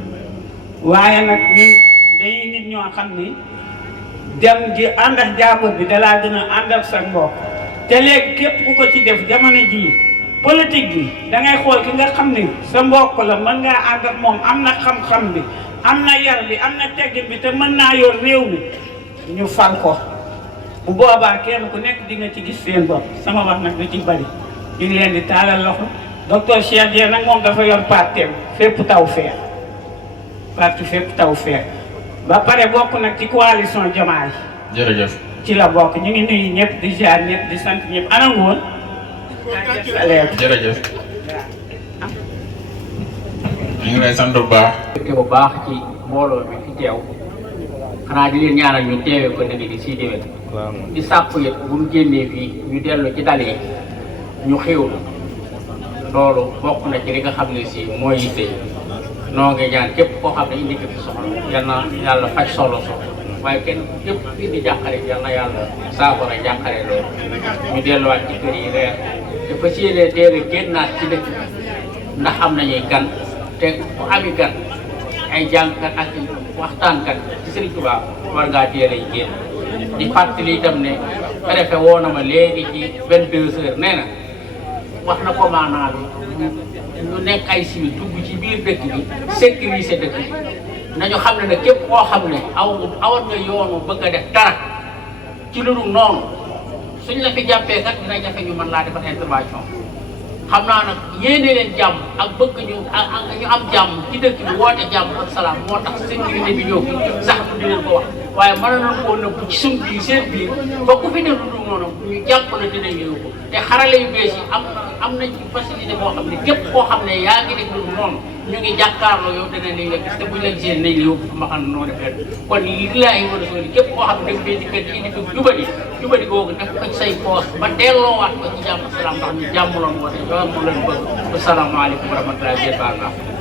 waaye nag ñun dañuy nit ñoo xam ni dem ji ànd ak jàmbur bi dalaa gën a ànd ak sa mbokk te léegi képp ku ko ci def jamono jii politique bi da ngay xool ki nga xam ni sa mbokk la mën ngaa ànd ak moom am na xam-xam bi am na yar bi am na teggin bi te mën naa yor réew mi ñu fal ko bu boobaa kenn ku nekk di nga ci gis seen bopp sama wax nag du ci bari ñu ngi leen di taalal loxo docteur Cheikh Dieng nag moom dafa yor parteem fépp taw feex parti fépp taw feex ba pare bokk nag ci coalition Diomaye jërëjëf ci la bokk ñu ngi nuyu ñëpp di ziar ñëpp di sant ñëpp ana ngoon jërëjëf ñu ngi lay sant bu baax bu baax ci mbooloo mi fi teew xanaa di leen ñaanal ñu teewee ko dëgg di siy déwén di sàkku yëpp bu ñu génnee fii ñu dellu ci dal yi ñu xéwlu loolu bokk na ci li nga xam ne si mooy yitte noo ngi ñaan képp koo xam ne indi ko fi soxla yal na yàlla faj soxla waaye kenn képp indi jàqare yal na yàlla saafara jàqare loolu ñu delluwaat ci kër yi reer te fas yéene teel a génnaat ci dëkk bi ndax am nañuy gan te ku ami gan ay jàngkat ak waxtaankat ci Sëriñ Tuubaa war ngaa teel a génn di fàttali itam ne préfet woo na ma léegi ci 22 heures nee na wax na commandant bi ñu nekk ay civil dugg ci biir dëkk bi sécuriser dëkk bi nañu xam ne nag képp koo xam ne awoon nga yoonu bëgg a def dara ci lu dul noonu suñ la fi jàppee kat dina jafe ñu mën laa defal intervention xam naa nag yéene leen jàmm ak bëgg ñu am jàmm ci dëkk bi woote jàmm ak salaam moo tax sécurité bi ñëw fi sax du di leen ko wax waaye mën na koo nëbb ci suñ biir seen biir ba ku fi def lu dul noonu ñu jàpp na dinañ ñëw ko te xarale yu bees yi am am nañ ci facilité boo xam ne képp koo xam ne yaa ngi def lu noonu ñu ngi jàkkaarloo yow dana nañ la gis te buñ la gisee nañ la yóbbu ma xam ne noonu def kon lillaahi wa rasuuli képp koo xam ne daf fee di kër indi fi jubadi googu def ko ci say poos ba delloowaat ko ci jàmm salaam ndax ñu jàmm loon woote yoon mu leen bëgg asalaamaaleykum wa rahmatulah